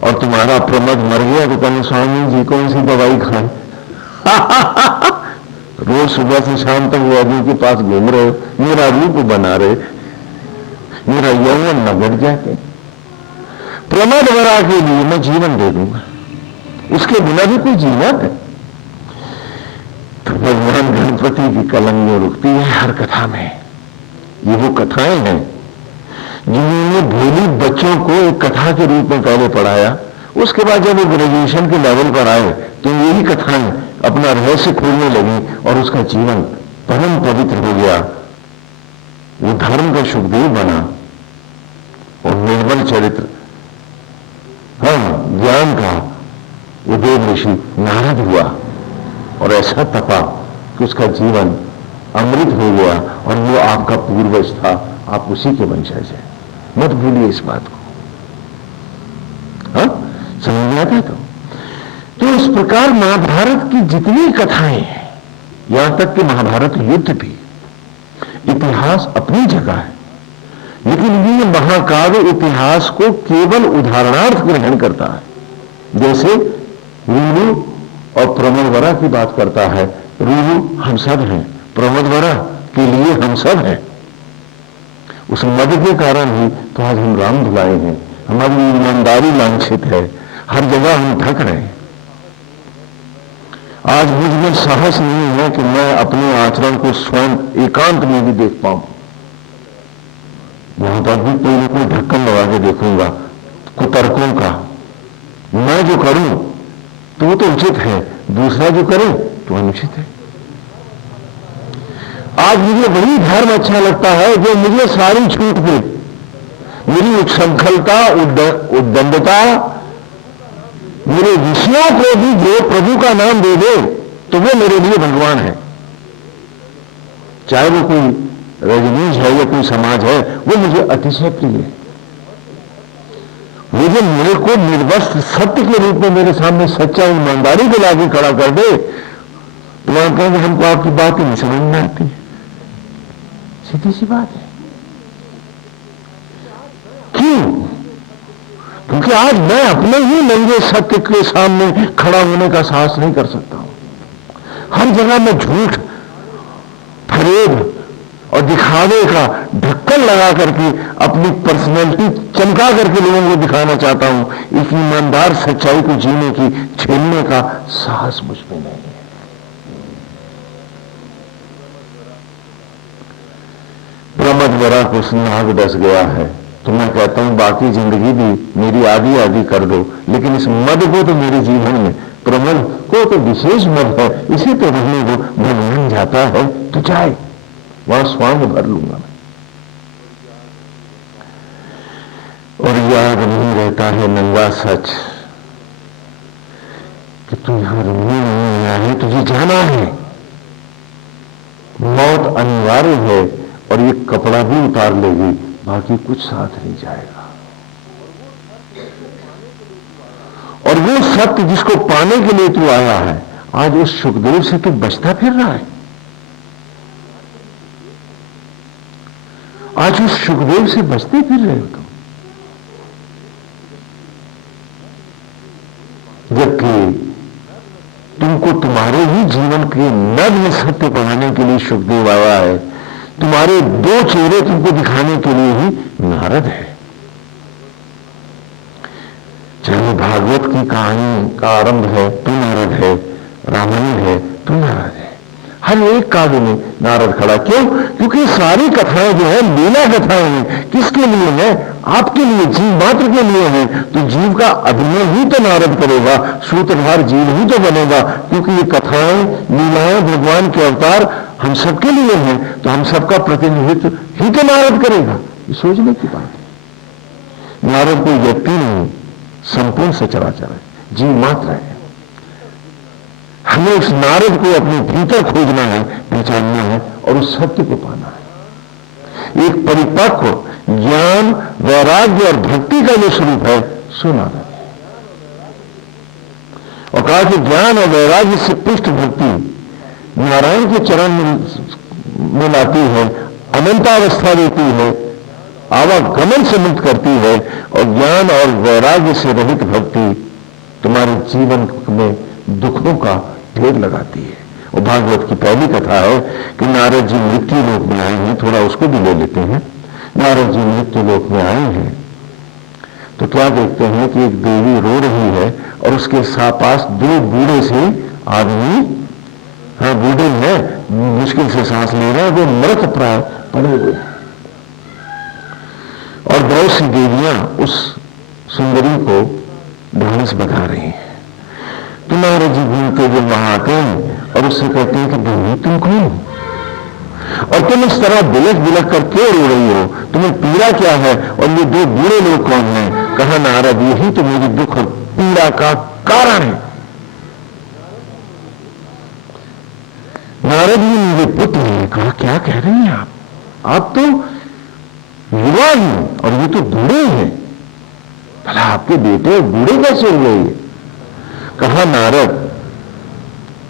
और तुम्हारा प्रमद मर गया तो कहने स्वामी जी कौन सी दवाई खाए? रोज सुबह से शाम तक वो आदमी के पास घूम रहे हो, मेरा रूप बना रहे, मेरा यौवन न घट जाए। प्रमद वरा के लिए मैं जीवन दे दूंगा, उसके बिना भी कोई जीना है। तो भगवान गणपति की कलंगियां रुकती है हर कथा में। ये वो कथाएं हैं जिन्होंने भोली बच्चों को एक कथा के रूप में पहले पढ़ाया, उसके बाद जब वो ग्रेजुएशन के लेवल पर आए तो यही कथाएं अपना रहस्य खोलने लगी और उसका जीवन परम पवित्र हो गया। वो धर्म का सुखदेव बना और निर्मल चरित्र, हाँ, ज्ञान का वो देव ऋषि नारद हुआ और ऐसा तपा कि उसका जीवन अमृत हो गया और वो आपका पूर्वज था, आप उसी के वंशज हैं। मत भूलिए इस बात को। हाँ, समझ में आता है? तो इस प्रकार महाभारत की जितनी कथाएं हैं, यहां तक कि महाभारत युद्ध भी, इतिहास अपनी जगह है, लेकिन ये महाकाव्य इतिहास को केवल उदाहरणार्थ ग्रहण करता है। जैसे रूरू और प्रमदवरा की बात करता है, रूरू हम सब हैं, प्रमदवरा के लिए हम सब हैं। उस मद के कारण ही तो आज हम राम भुलाए हैं, हमारी ईमानदारी लांछित है, हर जगह हम थक रहे हैं। आज मुझ में साहस नहीं है कि मैं अपने आचरण को स्वयं एकांत में भी देख पाऊं। वहां पर भी कोई ना कोई ढक्कन लगा के देखूंगा कुतर्कों का। मैं जो करूं तो वो तो उचित है, दूसरा जो करे तो अनुचित है। आज मुझे वही धर्म अच्छा लगता है जो मुझे सारी छूट दे, मेरी उच्छृंखलता, उद्दंडता, मेरे विषयों को भी जो प्रभु का नाम दे दे तो वो मेरे लिए भगवान है। चाहे वो कोई रजनीश है या कोई समाज है, वो मुझे अतिशय प्रिय है। वो जो मेरे को निर्वस्त्र सत्य के रूप में मेरे सामने सच्चा ईमानदारी को लाके खड़ा कर दे तो वहां कहेंगे हमको आपकी बात ही नहीं समझ में आती। सीधी सी बात है। क्यों? क्योंकि आज मैं अपने ही नंगे सत्य के सामने खड़ा होने का साहस नहीं कर सकता हूं। हर जगह मैं झूठ, फरेब और दिखावे का ढक्कन लगा करके अपनी पर्सनैलिटी चमका करके लोगों को दिखाना चाहता हूं। एक ईमानदार सच्चाई को जीने की, छेड़ने का साहस मुझ में नहीं है। प्रमदवरा को नाग डस गया है तो मैं कहता हूं बाकी जिंदगी भी मेरी आधी आधी कर दो, लेकिन इस मद को तो मेरे जीवन में, प्रमद को तो विशेष मद है, इसे तो रहने को भगवान जाता है तो जाए, वहां स्वांग भर लूंगा मैं। और याद नहीं रहता है नंगा सच कि तू यहां रहने नहीं आया है, तुझे जाना है, मौत अनिवार्य है और ये कपड़ा भी उतार लेगी, बाकी कुछ साथ नहीं जाएगा। और वो सत्य जिसको पाने के लिए तू आया है, आज उस सुखदेव से तू बचता फिर रहा है। आज उस सुखदेव से बचते फिर रहे हो तुम, जबकि तुमको तुम्हारे ही जीवन के नग्न सत्य पढ़ाने के लिए सुखदेव आया है। तुम्हारे दो चेहरे तुमको दिखाने के लिए ही नारद है। चाहे भागवत की कहानी का आरंभ है तो नारद है, रामायण है तो नारद है, हर एक काव्य में नारद खड़ा। क्यों? क्योंकि सारी कथाएं जो है लीला कथाएं हैं। किसके लिए है? आपके लिए, जीव मात्र के लिए है। तो जीव का अभिनय ही तो नारद करेगा, सूत्रधार जीव ही तो बनेगा, क्योंकि ये कथाएं, लीलाएं भगवान के अवतार हम सबके लिए हैं, तो हम सबका प्रतिनिधित्व ही तो नारद करेगा। ये सोचने की बात है। नारद कोई व्यक्ति नहीं, संपूर्ण सचराचर है, जीव मात्र है। हमें उस नारद को अपने भीतर खोजना है, पहचानना है और उस सत्य को पाना है। एक परिपक्व ज्ञान, वैराग्य और भक्ति का जो स्वरूप है सो नारद है। और कहा कि ज्ञान और वैराग्य से पुष्ट भक्ति नारायण के चरण में लाती है, अनंतावस्था देती है, आवागमन से मुक्त करती है, और ज्ञान और वैराग्य से रहित भक्ति तुम्हारे जीवन में दुखों का ढेर लगाती है। और भागवत की पहली कथा है कि नारद जी मृत्यु लोक में आए हैं। थोड़ा उसको भी ले लेते हैं। नारद जी मृत्यु लोक में आए हैं तो क्या देखते हैं कि एक देवी रो रही है और उसके पास दो बूढ़े से आदमी, हाँ बूढ़े हैं, मुश्किल से सांस ले रहे हैं, वो मृत प्राय पड़े हुए, और बहुत सी देवियां उस सुंदरी को ढांढस बता रही हैं। तो नारद जी घूमते हुए वहां आते हैं और उससे कहते हैं कि देवी तुम कौन हो और तुम इस तरह बिलख बिलख कर क्यों रो रही हो, तुम्हें पीड़ा क्या है, और ये दो बूढ़े लोग कौन हैं? कहा नारद यही तो मेरी दुख और पीड़ा का कारण है। नारद जी मेरे पुत्र हैं। कहा क्या कह रही हैं आप तो युवा हैं और ये तो बूढ़े हैं, भला आपके बेटे बूढ़े कैसे हुए? कहा नारद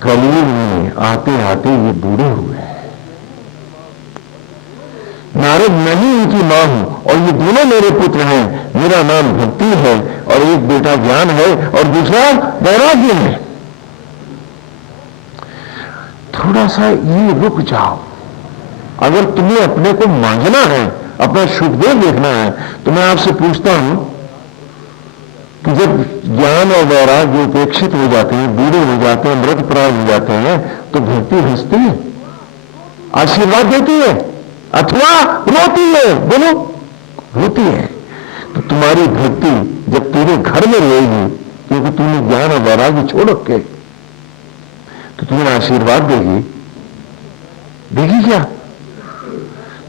कलयुग में आते आते ये बूढ़े हुए हैं। नारद मैं ही इनकी मां हूं और ये दोनों मेरे पुत्र हैं। मेरा नाम भक्ति है और एक बेटा ज्ञान है और दूसरा वैराग्य है। थोड़ा सा ये रुक जाओ। अगर तुम्हें अपने को मांझना है, अपना सुखदेव देखना है, तो मैं आपसे पूछता हूं कि जब ज्ञान और वैराग्य उपेक्षित हो जाते हैं, बूढ़े हो जाते हैं, मृत प्राय हो जाते हैं, तो भक्ति हंसती है, आशीर्वाद देती है अथवा रोती है? बोलो, रोती है। तो तुम्हारी भक्ति जब तेरे घर में रहेगी, क्योंकि तूने ज्ञान और वैराग्य छोड़ रखे, तो तुम्हें आशीर्वाद देगी? देगी क्या?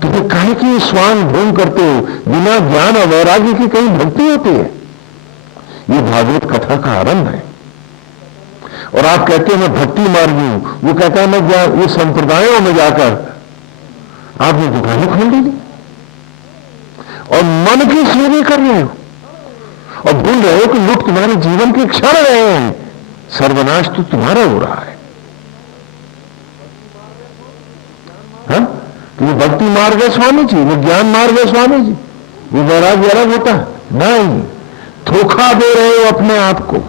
तुम्हें काहे की स्वांग भोग करते हो? बिना ज्ञान और वैराग्य की कहीं भक्ति होती है? ये भागवत कथा का आरंभ है। और आप कहते हैं मैं भक्ति मार्गी हूं, वो कहता है मैं ये संप्रदायों में जाकर आपने दुकानें खोल ली और मन की सेवा कर रहे हो और भूल रहे हो कि लुट तुम्हारे जीवन के क्षण रहे हैं, सर्वनाश तो तुम्हारा हो रहा है। हाँ? तो वो भक्ति मार्ग है स्वामी जी, वो ज्ञान मार्ग है स्वामी जी, वो वैराग्य अलग होता है? नहीं, धोखा दे रहे हो अपने आप को।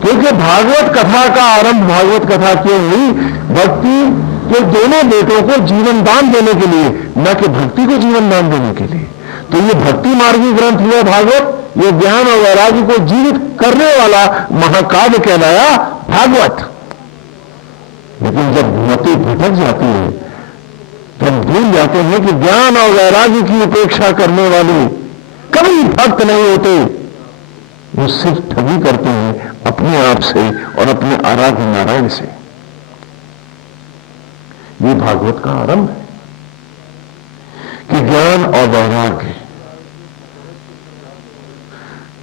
क्योंकि भागवत कथा का आरंभ भागवत कथा क्यों हुई? भक्ति के दोनों बेटों को जीवन दान देने के लिए, न कि भक्ति को जीवन दान देने के लिए। तो ये भक्ति मार्गी ग्रंथ हुआ भागवत, ये ज्ञान और वैराग्य को जीवित करने वाला महाकाव्य कहलाया भागवत। लेकिन जब मति भटक जाती है तब भूल जाते हैं कि ज्ञान और वैराग्य की उपेक्षा करने वाले कभी भक्त नहीं होते, वो सिर्फ ठगी करते हैं अपने आप से और अपने आराध्य नारायण से। ये भागवत का आरंभ है कि ज्ञान और वैराग्य।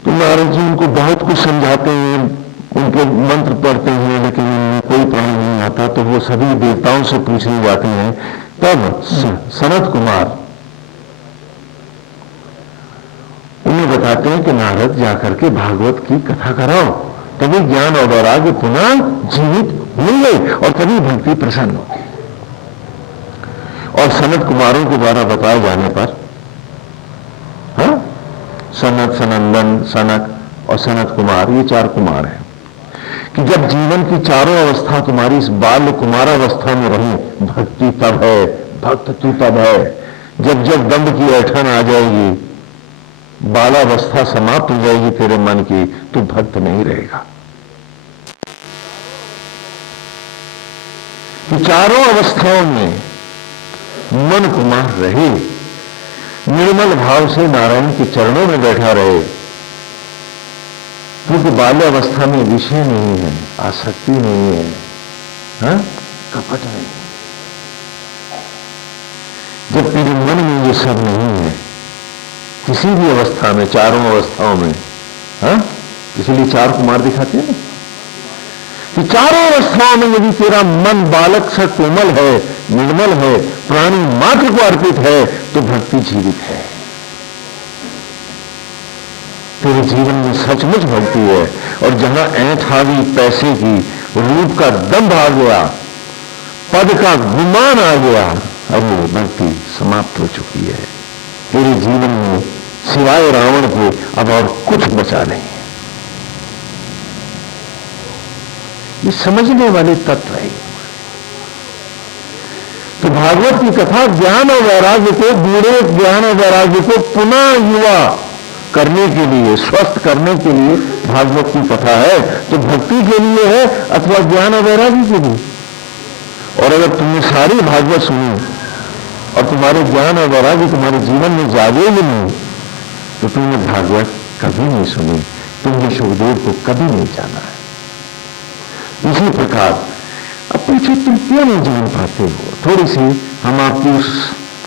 तो नारद जी उनको बहुत कुछ समझाते हैं, उनके मंत्र पढ़ते हैं, लेकिन उनमें कोई प्राण नहीं आता। तो वो सभी देवताओं से पूछने जाते हैं। तब सनत कुमार उन्हें बताते हैं कि नारद जाकर के भागवत की कथा कराओ, तभी ज्ञान और वैराग्य पुनः जीवित होंगे और तभी भक्ति प्रसन्न होगी। और सनत कुमारों के द्वारा बताए जाने पर, हाँ, सनत, सनंदन, सनक और सनत कुमार, ये चार कुमार हैं कि जब जीवन की चारों अवस्था तुम्हारी इस बाल्य कुमारावस्था में रही, भक्ति तब है, भक्त तू तब है। जब जब दंड की ऐठन आ जाएगी, बालावस्था समाप्त हो जाएगी तेरे मन की, तू भक्त नहीं रहेगा। कि चारों अवस्थाओं में मन कुमार रहे, निर्मल भाव से नारायण के चरणों में बैठा रहे, क्योंकि बाल्यावस्था में विषय नहीं है, आसक्ति नहीं है, हाँ? कपट नहीं। जब तेरे मन में ये सब नहीं है, किसी भी अवस्था में, चारों अवस्थाओं में, हाँ? इसलिए चार कुमार दिखाते हैं कि चारों अवस्थाओं में यदि तेरा मन बालक सा कोमल है, निर्मल है, प्राणी मात्र को अर्पित है, तो भक्ति जीवित है। तेरे जीवन में सचमुच भक्ति है, और जहां ऐंठ हावी पैसे की, रूप का दंभ आ गया, पद का गुमान आ गया, अब वो भक्ति समाप्त हो चुकी है। तेरे जीवन में सिवाय रावण के अब और कुछ बचा नहीं है। ये समझने वाले तत्व है। तो भागवत की कथा ज्ञान और वैराग्य को, बूढ़े ज्ञान और वैराग्य को पुनः युवा करने के लिए, स्वस्थ करने के लिए भागवत की कथा है। तो भक्ति के लिए है अथवा ज्ञान और वैराग्य के लिए। और अगर तुमने सारी भागवत सुनी और तुम्हारे ज्ञान और वैराग्य तुम्हारे जीवन में जागे भी नहीं, तो तुमने भागवत कभी नहीं सुनी, तुमने सुखदेव को कभी नहीं जाना है। इसी प्रकार अपनी चित्तियां नहीं जान पाते हो। थोड़ी सी हम आपकी उस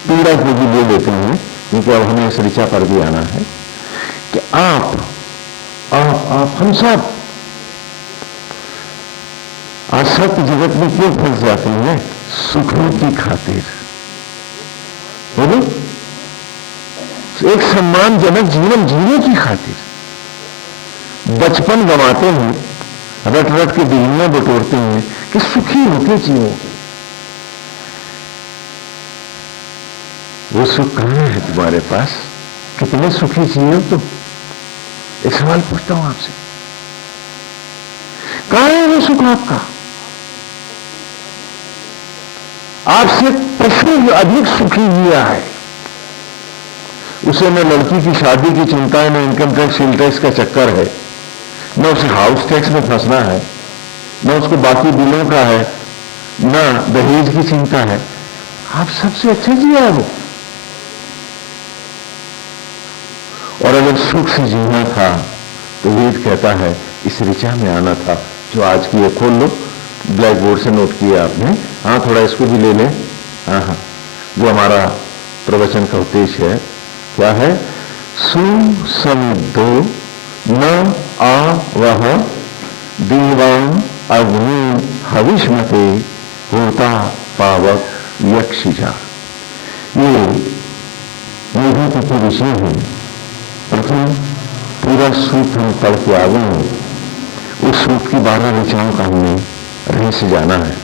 पीड़ा को भी ले लेते हैं, क्योंकि अब हमें इस ऋचा पर भी आना है कि आप हम सब आसक्त जगत में क्यों फंस जाते हैं? सुखों की खातिर। बोलो, एक सम्मानजनक जीवन जीने की खातिर बचपन गंवाते हैं, रट रट के डिग्रियां बटोरते हैं कि सुखी होके जियो। वो सुख कहां है तुम्हारे पास? कितने सुखी जियो तुम? एक सवाल पूछता हूं आपसे, कहां है वो सुख आपका? आपसे पशु अधिक सुखी हुआ है। उसे न लड़की की शादी की चिंता है, न इनकम टैक्स सेल टैक्स का चक्कर है, न उसे हाउस टैक्स में फंसना है, न उसको बाकी बिलों का है, न दहेज की चिंता है। आप सबसे अच्छे जिया है वो। और अगर सुख से जीना था तो वेद कहता है इस ऋचा में आना था। जो आज की है, खोल लो, ब्लैक बोर्ड से नोट किया आपने। हाँ, थोड़ा इसको भी ले लें। हाँ, जो हमारा प्रवचन का उद्देश्य है क्या है? सुसमिद्धो न आवह देवां अग्नि हविष्मते होता पावक यक्षिजा। ये मेघों के विषय है। प्रथम पूरा सूत हम पढ़ के आ गए हैं। उस सूत की 12 ऋचाओं का हमने रहस्य जाना है।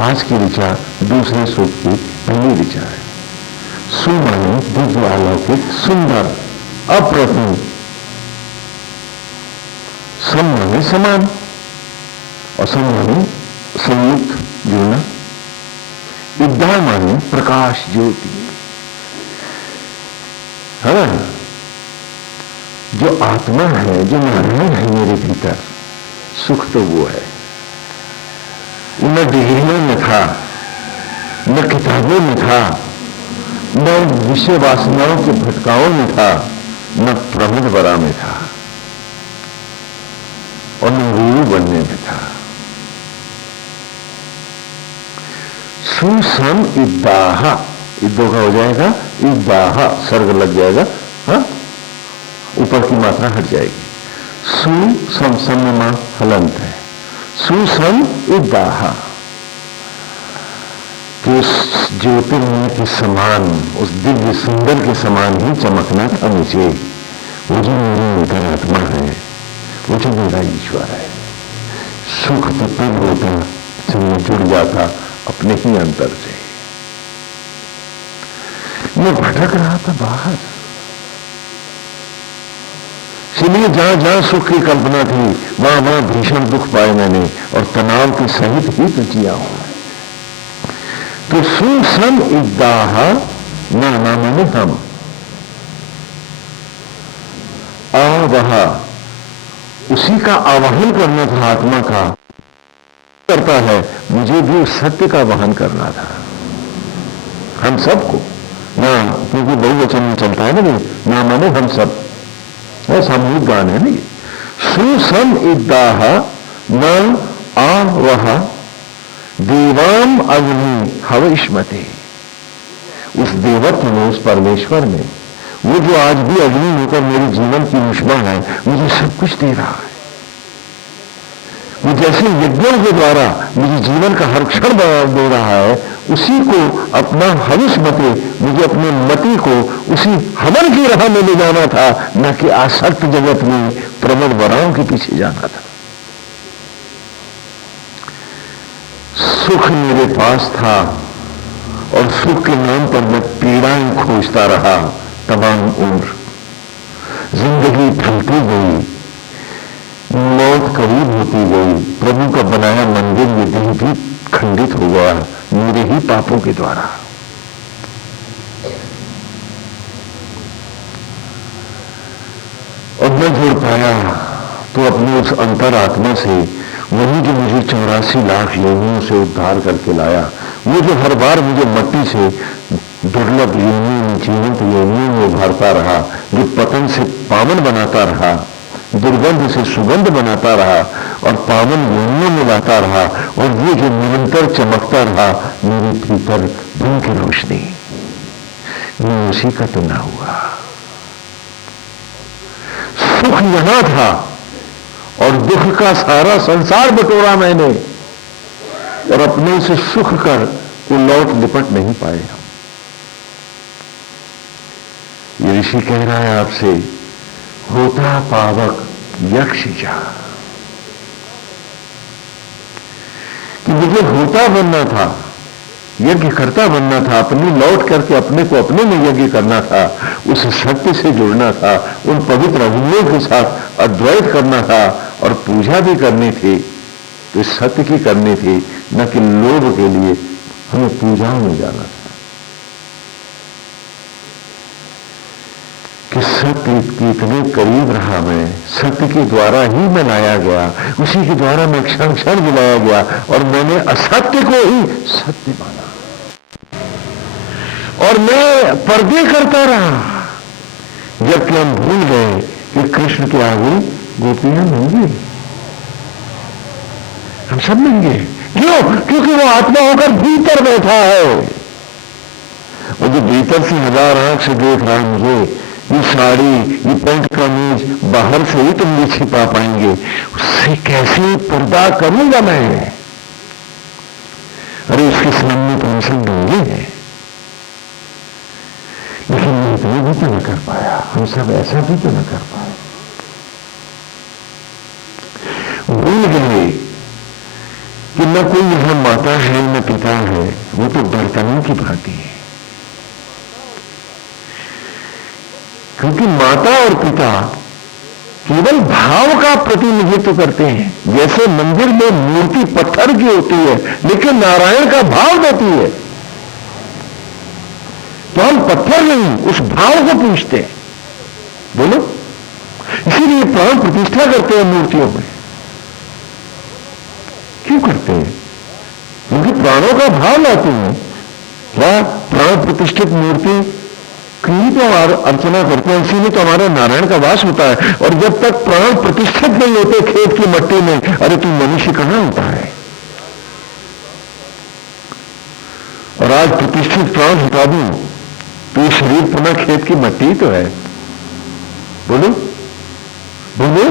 आज की ऋचा दूसरे सूत की पहली ऋचा है। सु माने दिव्य, अलौकिक, सुंदर, अप्रतिम। सम माने समान, और सम माने संयुक्त, जुड़ना। विद्या माने प्रकाश, ज्योति। हाँ, जो आत्मा है, जो नारायण है मेरे भीतर, सुख तो वो है। न डिग्रियों में था, न किताबों में था, न विषय वासनाओं के भटकाओं में था, न प्रमद वरा में था, और न गुरु बनने में था। सुसम इद्दाह, इद्दो का हो जाएगा इद्दाह, सर्ग लग जाएगा। हाँ, ऊपर की मात्रा हट जाएगी। सुसम, सम में हलंत है। सुसम इद्दाह, कि उस ज्योतिर्मय के समान, उस दिव्य सुंदर के समान ही चमकना था मुझे। वो जो मेरी अंतरात्मा है, वो जो मेरा ईश्वर है। सुख तो तब होता जब मैं जुड़ जाता अपने ही अंतर से। मैं भटक रहा था बाहर, इसलिए जहां जहां सुख की कल्पना थी वहां वहां भीषण दुख पाए मैंने, और तनाव के सहित ही तो जिया हूं। तो सुसम इद्दाह, ना माने हम, आवह, उसी का आवाहन करना था आत्मा का। करता है, मुझे भी उस सत्य का आवाहन करना था, हम सबको ना, क्योंकि बहुवचन में चलता है ना माने हम सब, सामूहिक गान है नहीं। सुसम इद्दाह न आवह देवाम अग्नि हविष्मते। उस देवत्व में, उस परमेश्वर में, वो जो आज भी अग्नि होकर मेरे जीवन की मुश्बा है, मुझे सब कुछ दे रहा है। वो जैसे यज्ञों के द्वारा मुझे जीवन का हर क्षण दे रहा है, उसी को अपना हविष मते, मुझे अपने मति को उसी हवन की राह में ले जाना था, न कि आसक्त जगत में प्रबल वराओं के पीछे जाना था। सुख मेरे पास था और सुख के नाम पर मैं पीड़ाएं खोजता रहा तमाम उम्र। जिंदगी ढलती गई, मौत करीब होती गई, प्रभु का बनाया मंदिर में देह भी खंडित हो गया मेरे ही पापों के द्वारा। और न जुड़ पाया तो अपने उस अंतरात्मा से, वही जो मुझे 84 लाख योनियों से उद्धार करके लाया, वो जो हर बार मुझे मट्टी से दुर्लभ योनियों में, जीवंत योनियों में उभारता रहा, जो पतन से पावन बनाता रहा, दुर्गंध से सुगंध बनाता रहा और पावन योनियों में लाता रहा, और वो जो निरंतर चमकता रहा मेरे भीतर धूम की रोशनी, मैं उसी का तो ना हुआ। सुख यहां था और दुख का सारा संसार बटोरा मैंने, और अपने से सुख कर वो लौट लिपट नहीं पाए हम। ये ऋषि कह रहा है आपसे, होता पावक यक्ष जा, कि मुझे होता बनना था, यज्ञ करता बनना था, अपनी लौट करके अपने को अपने में यज्ञ करना था, उस सत्य से जुड़ना था, उन पवित्र अग्नियों के साथ अद्वैत करना था, और पूजा भी करनी थी तो सत्य की करनी थी, न कि लोभ के लिए हमें पूजाओं में जाना था। कि सत्य के इतने करीब रहा मैं, सत्य के द्वारा ही मैं लाया गया, उसी के द्वारा मैं क्षण क्षण मिलाया गया, और मैंने असत्य को ही सत्य माना, और मैं पर्दे करता रहा, जबकि हम भूल गए कि कृष्ण के आगे गोपियां नंगी, हम सब नंगे। क्यों? क्योंकि वो आत्मा होकर भीतर बैठा है। वो जो भीतर से हजार आंख से देख रहा है मुझे, ये साड़ी, ये पैंट कमीज बाहर से ही तुम नहीं छिपा पाएंगे, उससे कैसे पर्दा करूंगा मैं? अरे उसके सामने तो हम सब नंगे हैं। लेकिन मैं इतना भी तो न कर पाया, हम सब ऐसा भी तो न कर पाए। भूल गए कि न कोई यहां माता है न पिता है, वो तो बर्तनों की भांति है। क्योंकि माता और पिता केवल भाव का प्रतिनिधित्व करते हैं। जैसे मंदिर में मूर्ति पत्थर की होती है, लेकिन नारायण का भाव देती है, तो हम पत्थर नहीं, उस भाव को पूछते हैं। बोलो, इसीलिए प्राण प्रतिष्ठा करते हैं मूर्तियों में। क्यों करते हैं? क्योंकि प्राणों का भाव लाते हैं। क्या प्राण प्रतिष्ठित मूर्ति की तो अर्चना करते हैं, इसीलिए तो हमारा नारायण का वास होता है। और जब तक प्राण प्रतिष्ठित नहीं होते खेत की मट्टी में, अरे तू मनुष्य कहां होता है? और आज प्रतिष्ठित प्राण हटा दूं तो ये शरीर पुनः खेत की मट्टी तो है। बोलो बोलो।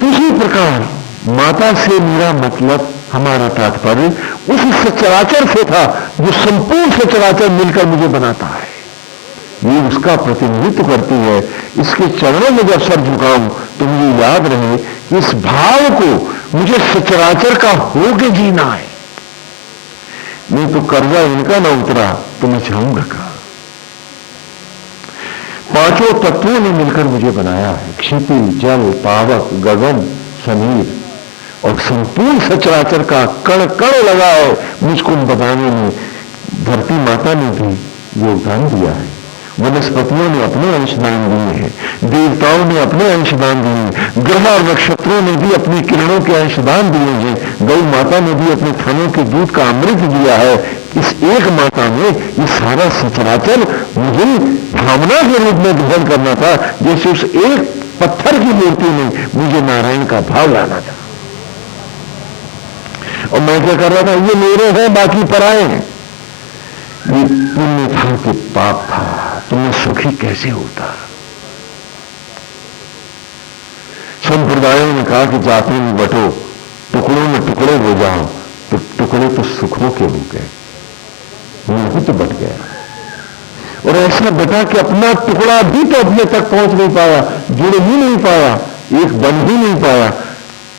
दूसरी प्रकार माता से मेरा मतलब, हमारा तात्पर्य उस सचराचर से था जो संपूर्ण सचराचर मिलकर मुझे बनाता है। ये उसका प्रतिनिधित्व करती है। इसके चरणों में जब सर झुकाऊं तो मुझे याद रहे कि इस भाव को मुझे सचराचर का होके जीना है। नहीं तो कर्जा इनका ना उतरा तो मैं चाहूंगा कहां? पांचों तत्वों ने मिलकर मुझे बनाया है, क्षितिज, जल, पावक, गगन, समीर, और संपूर्ण सचराचर का कण कण लगा है मुझको बताने में। धरती माता ने भी योगदान दिया है, वनस्पतियों ने अपने अंशदान दिए हैं, देवताओं ने अपने अंशदान दिए हैं, ग्रह और नक्षत्रों ने भी अपनी किरणों के अंशदान दिए हैं, गौ माता ने भी अपने थनों के दूध का अमृत दिया है। इस एक माता में ये सारा सचराचर मुझे भावना के रूप में ग्रहण करना था, जैसे उस एक पत्थर की मूर्ति में मुझे नारायण का भाव लाना था। और मैं क्या कर रहा था? ये मेरे हैं, बाकी पराए हैं। ये पुण्य था कि पाप था, तो मैं सुखी कैसे होता? संप्रदायों ने कहा कि जातियों में बटो, टुकड़ों में टुकड़े हो जाओ, तो टुकड़े तो सुखों के हो गए, मैं भी तो बट गया। और ऐसा बटा कि अपना टुकड़ा भी तो अपने तक पहुंच नहीं पाया, जुड़ ही नहीं पाया, एक बन ही नहीं पाया।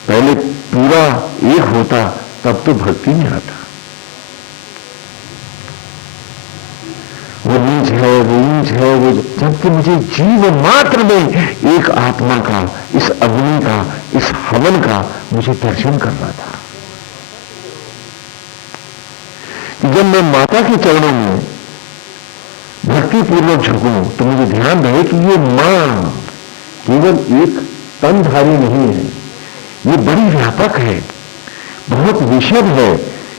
पहले पूरा एक होता तब तो भक्ति में आता। वो नीच है, वो ऊंच है, वो, जबकि मुझे जीव मात्र में एक आत्मा का, इस अग्नि का, इस हवन का मुझे दर्शन करना था। कि जब मैं माता के चरणों में भक्ति पूर्वक झुकूं तो मुझे ध्यान रहे कि ये मां केवल एक तनधारी नहीं है, ये बड़ी व्यापक है, बहुत विशद है।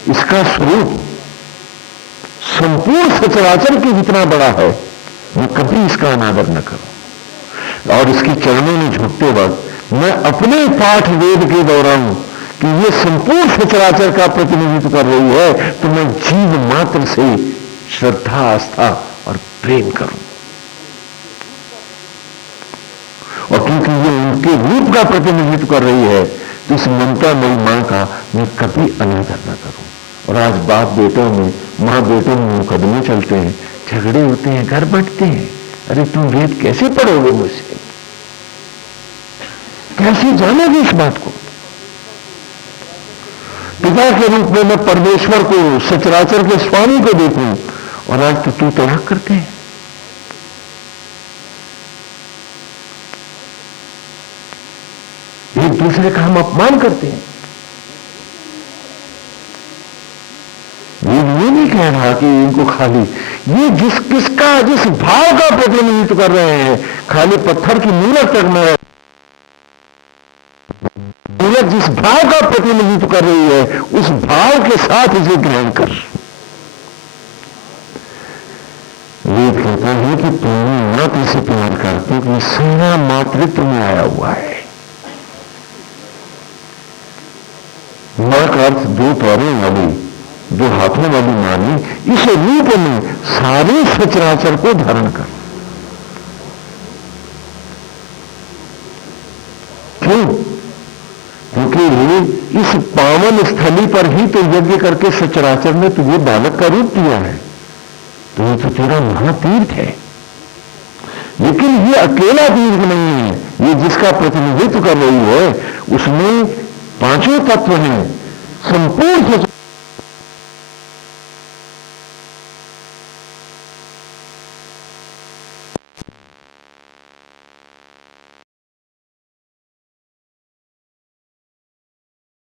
इसका स्वरूप संपूर्ण सचराचर के जितना बड़ा है, मैं कभी इसका अनादर न करूं। और इसके चरणों में झुकते वक्त मैं अपने पाठ वेद के दौरान कि ये संपूर्ण सचराचर का प्रतिनिधित्व कर रही है, तो मैं जीव मात्र से श्रद्धा, आस्था और प्रेम करूं। और क्योंकि ये उनके रूप का प्रतिनिधित्व कर रही है, तो इस ममता मई मां का मैं कभी अनादर न करूं। और आज बाप बेटों में, मां बेटों में मुकदमे चलते हैं, झगड़े होते हैं, घर बंटते हैं। अरे तुम वेद कैसे पढ़ोगे मुझसे, कैसे जानोगे इस बात को? पिता के रूप में मैं परमेश्वर को, सचराचर के स्वामी को देखूं, और आज तो तू तलाक करते हैं। एक दूसरे का हम अपमान करते हैं। ये नहीं कह रहा कि इनको खाली, ये जिस भाव का प्रतिनिधित्व कर रहे हैं, खाली पत्थर की मूलक तक में, मूलक जिस भाव का प्रतिनिधित्व कर रही है, उस भाव के साथ इसे ग्रहण कर। वेद कहता है कि तुम मात्र से प्यार करते हो कि सारा मातृत्व में आया हुआ है। मां का अर्थ दो पैरों वाली, दो हाथों वाली मानी, इस रूप में सारे सचराचर को धारण कर। क्यों? क्योंकि इस पावन स्थली पर ही तो यज्ञ करके सचराचर ने तुझे बालक का रूप दिया है, तो ये तो तेरा महातीर्थ है। लेकिन ये अकेला तीर्थ नहीं है, ये जिसका प्रतिनिधित्व कर रही है उसमें पांचों तत्व हैं, संपूर्ण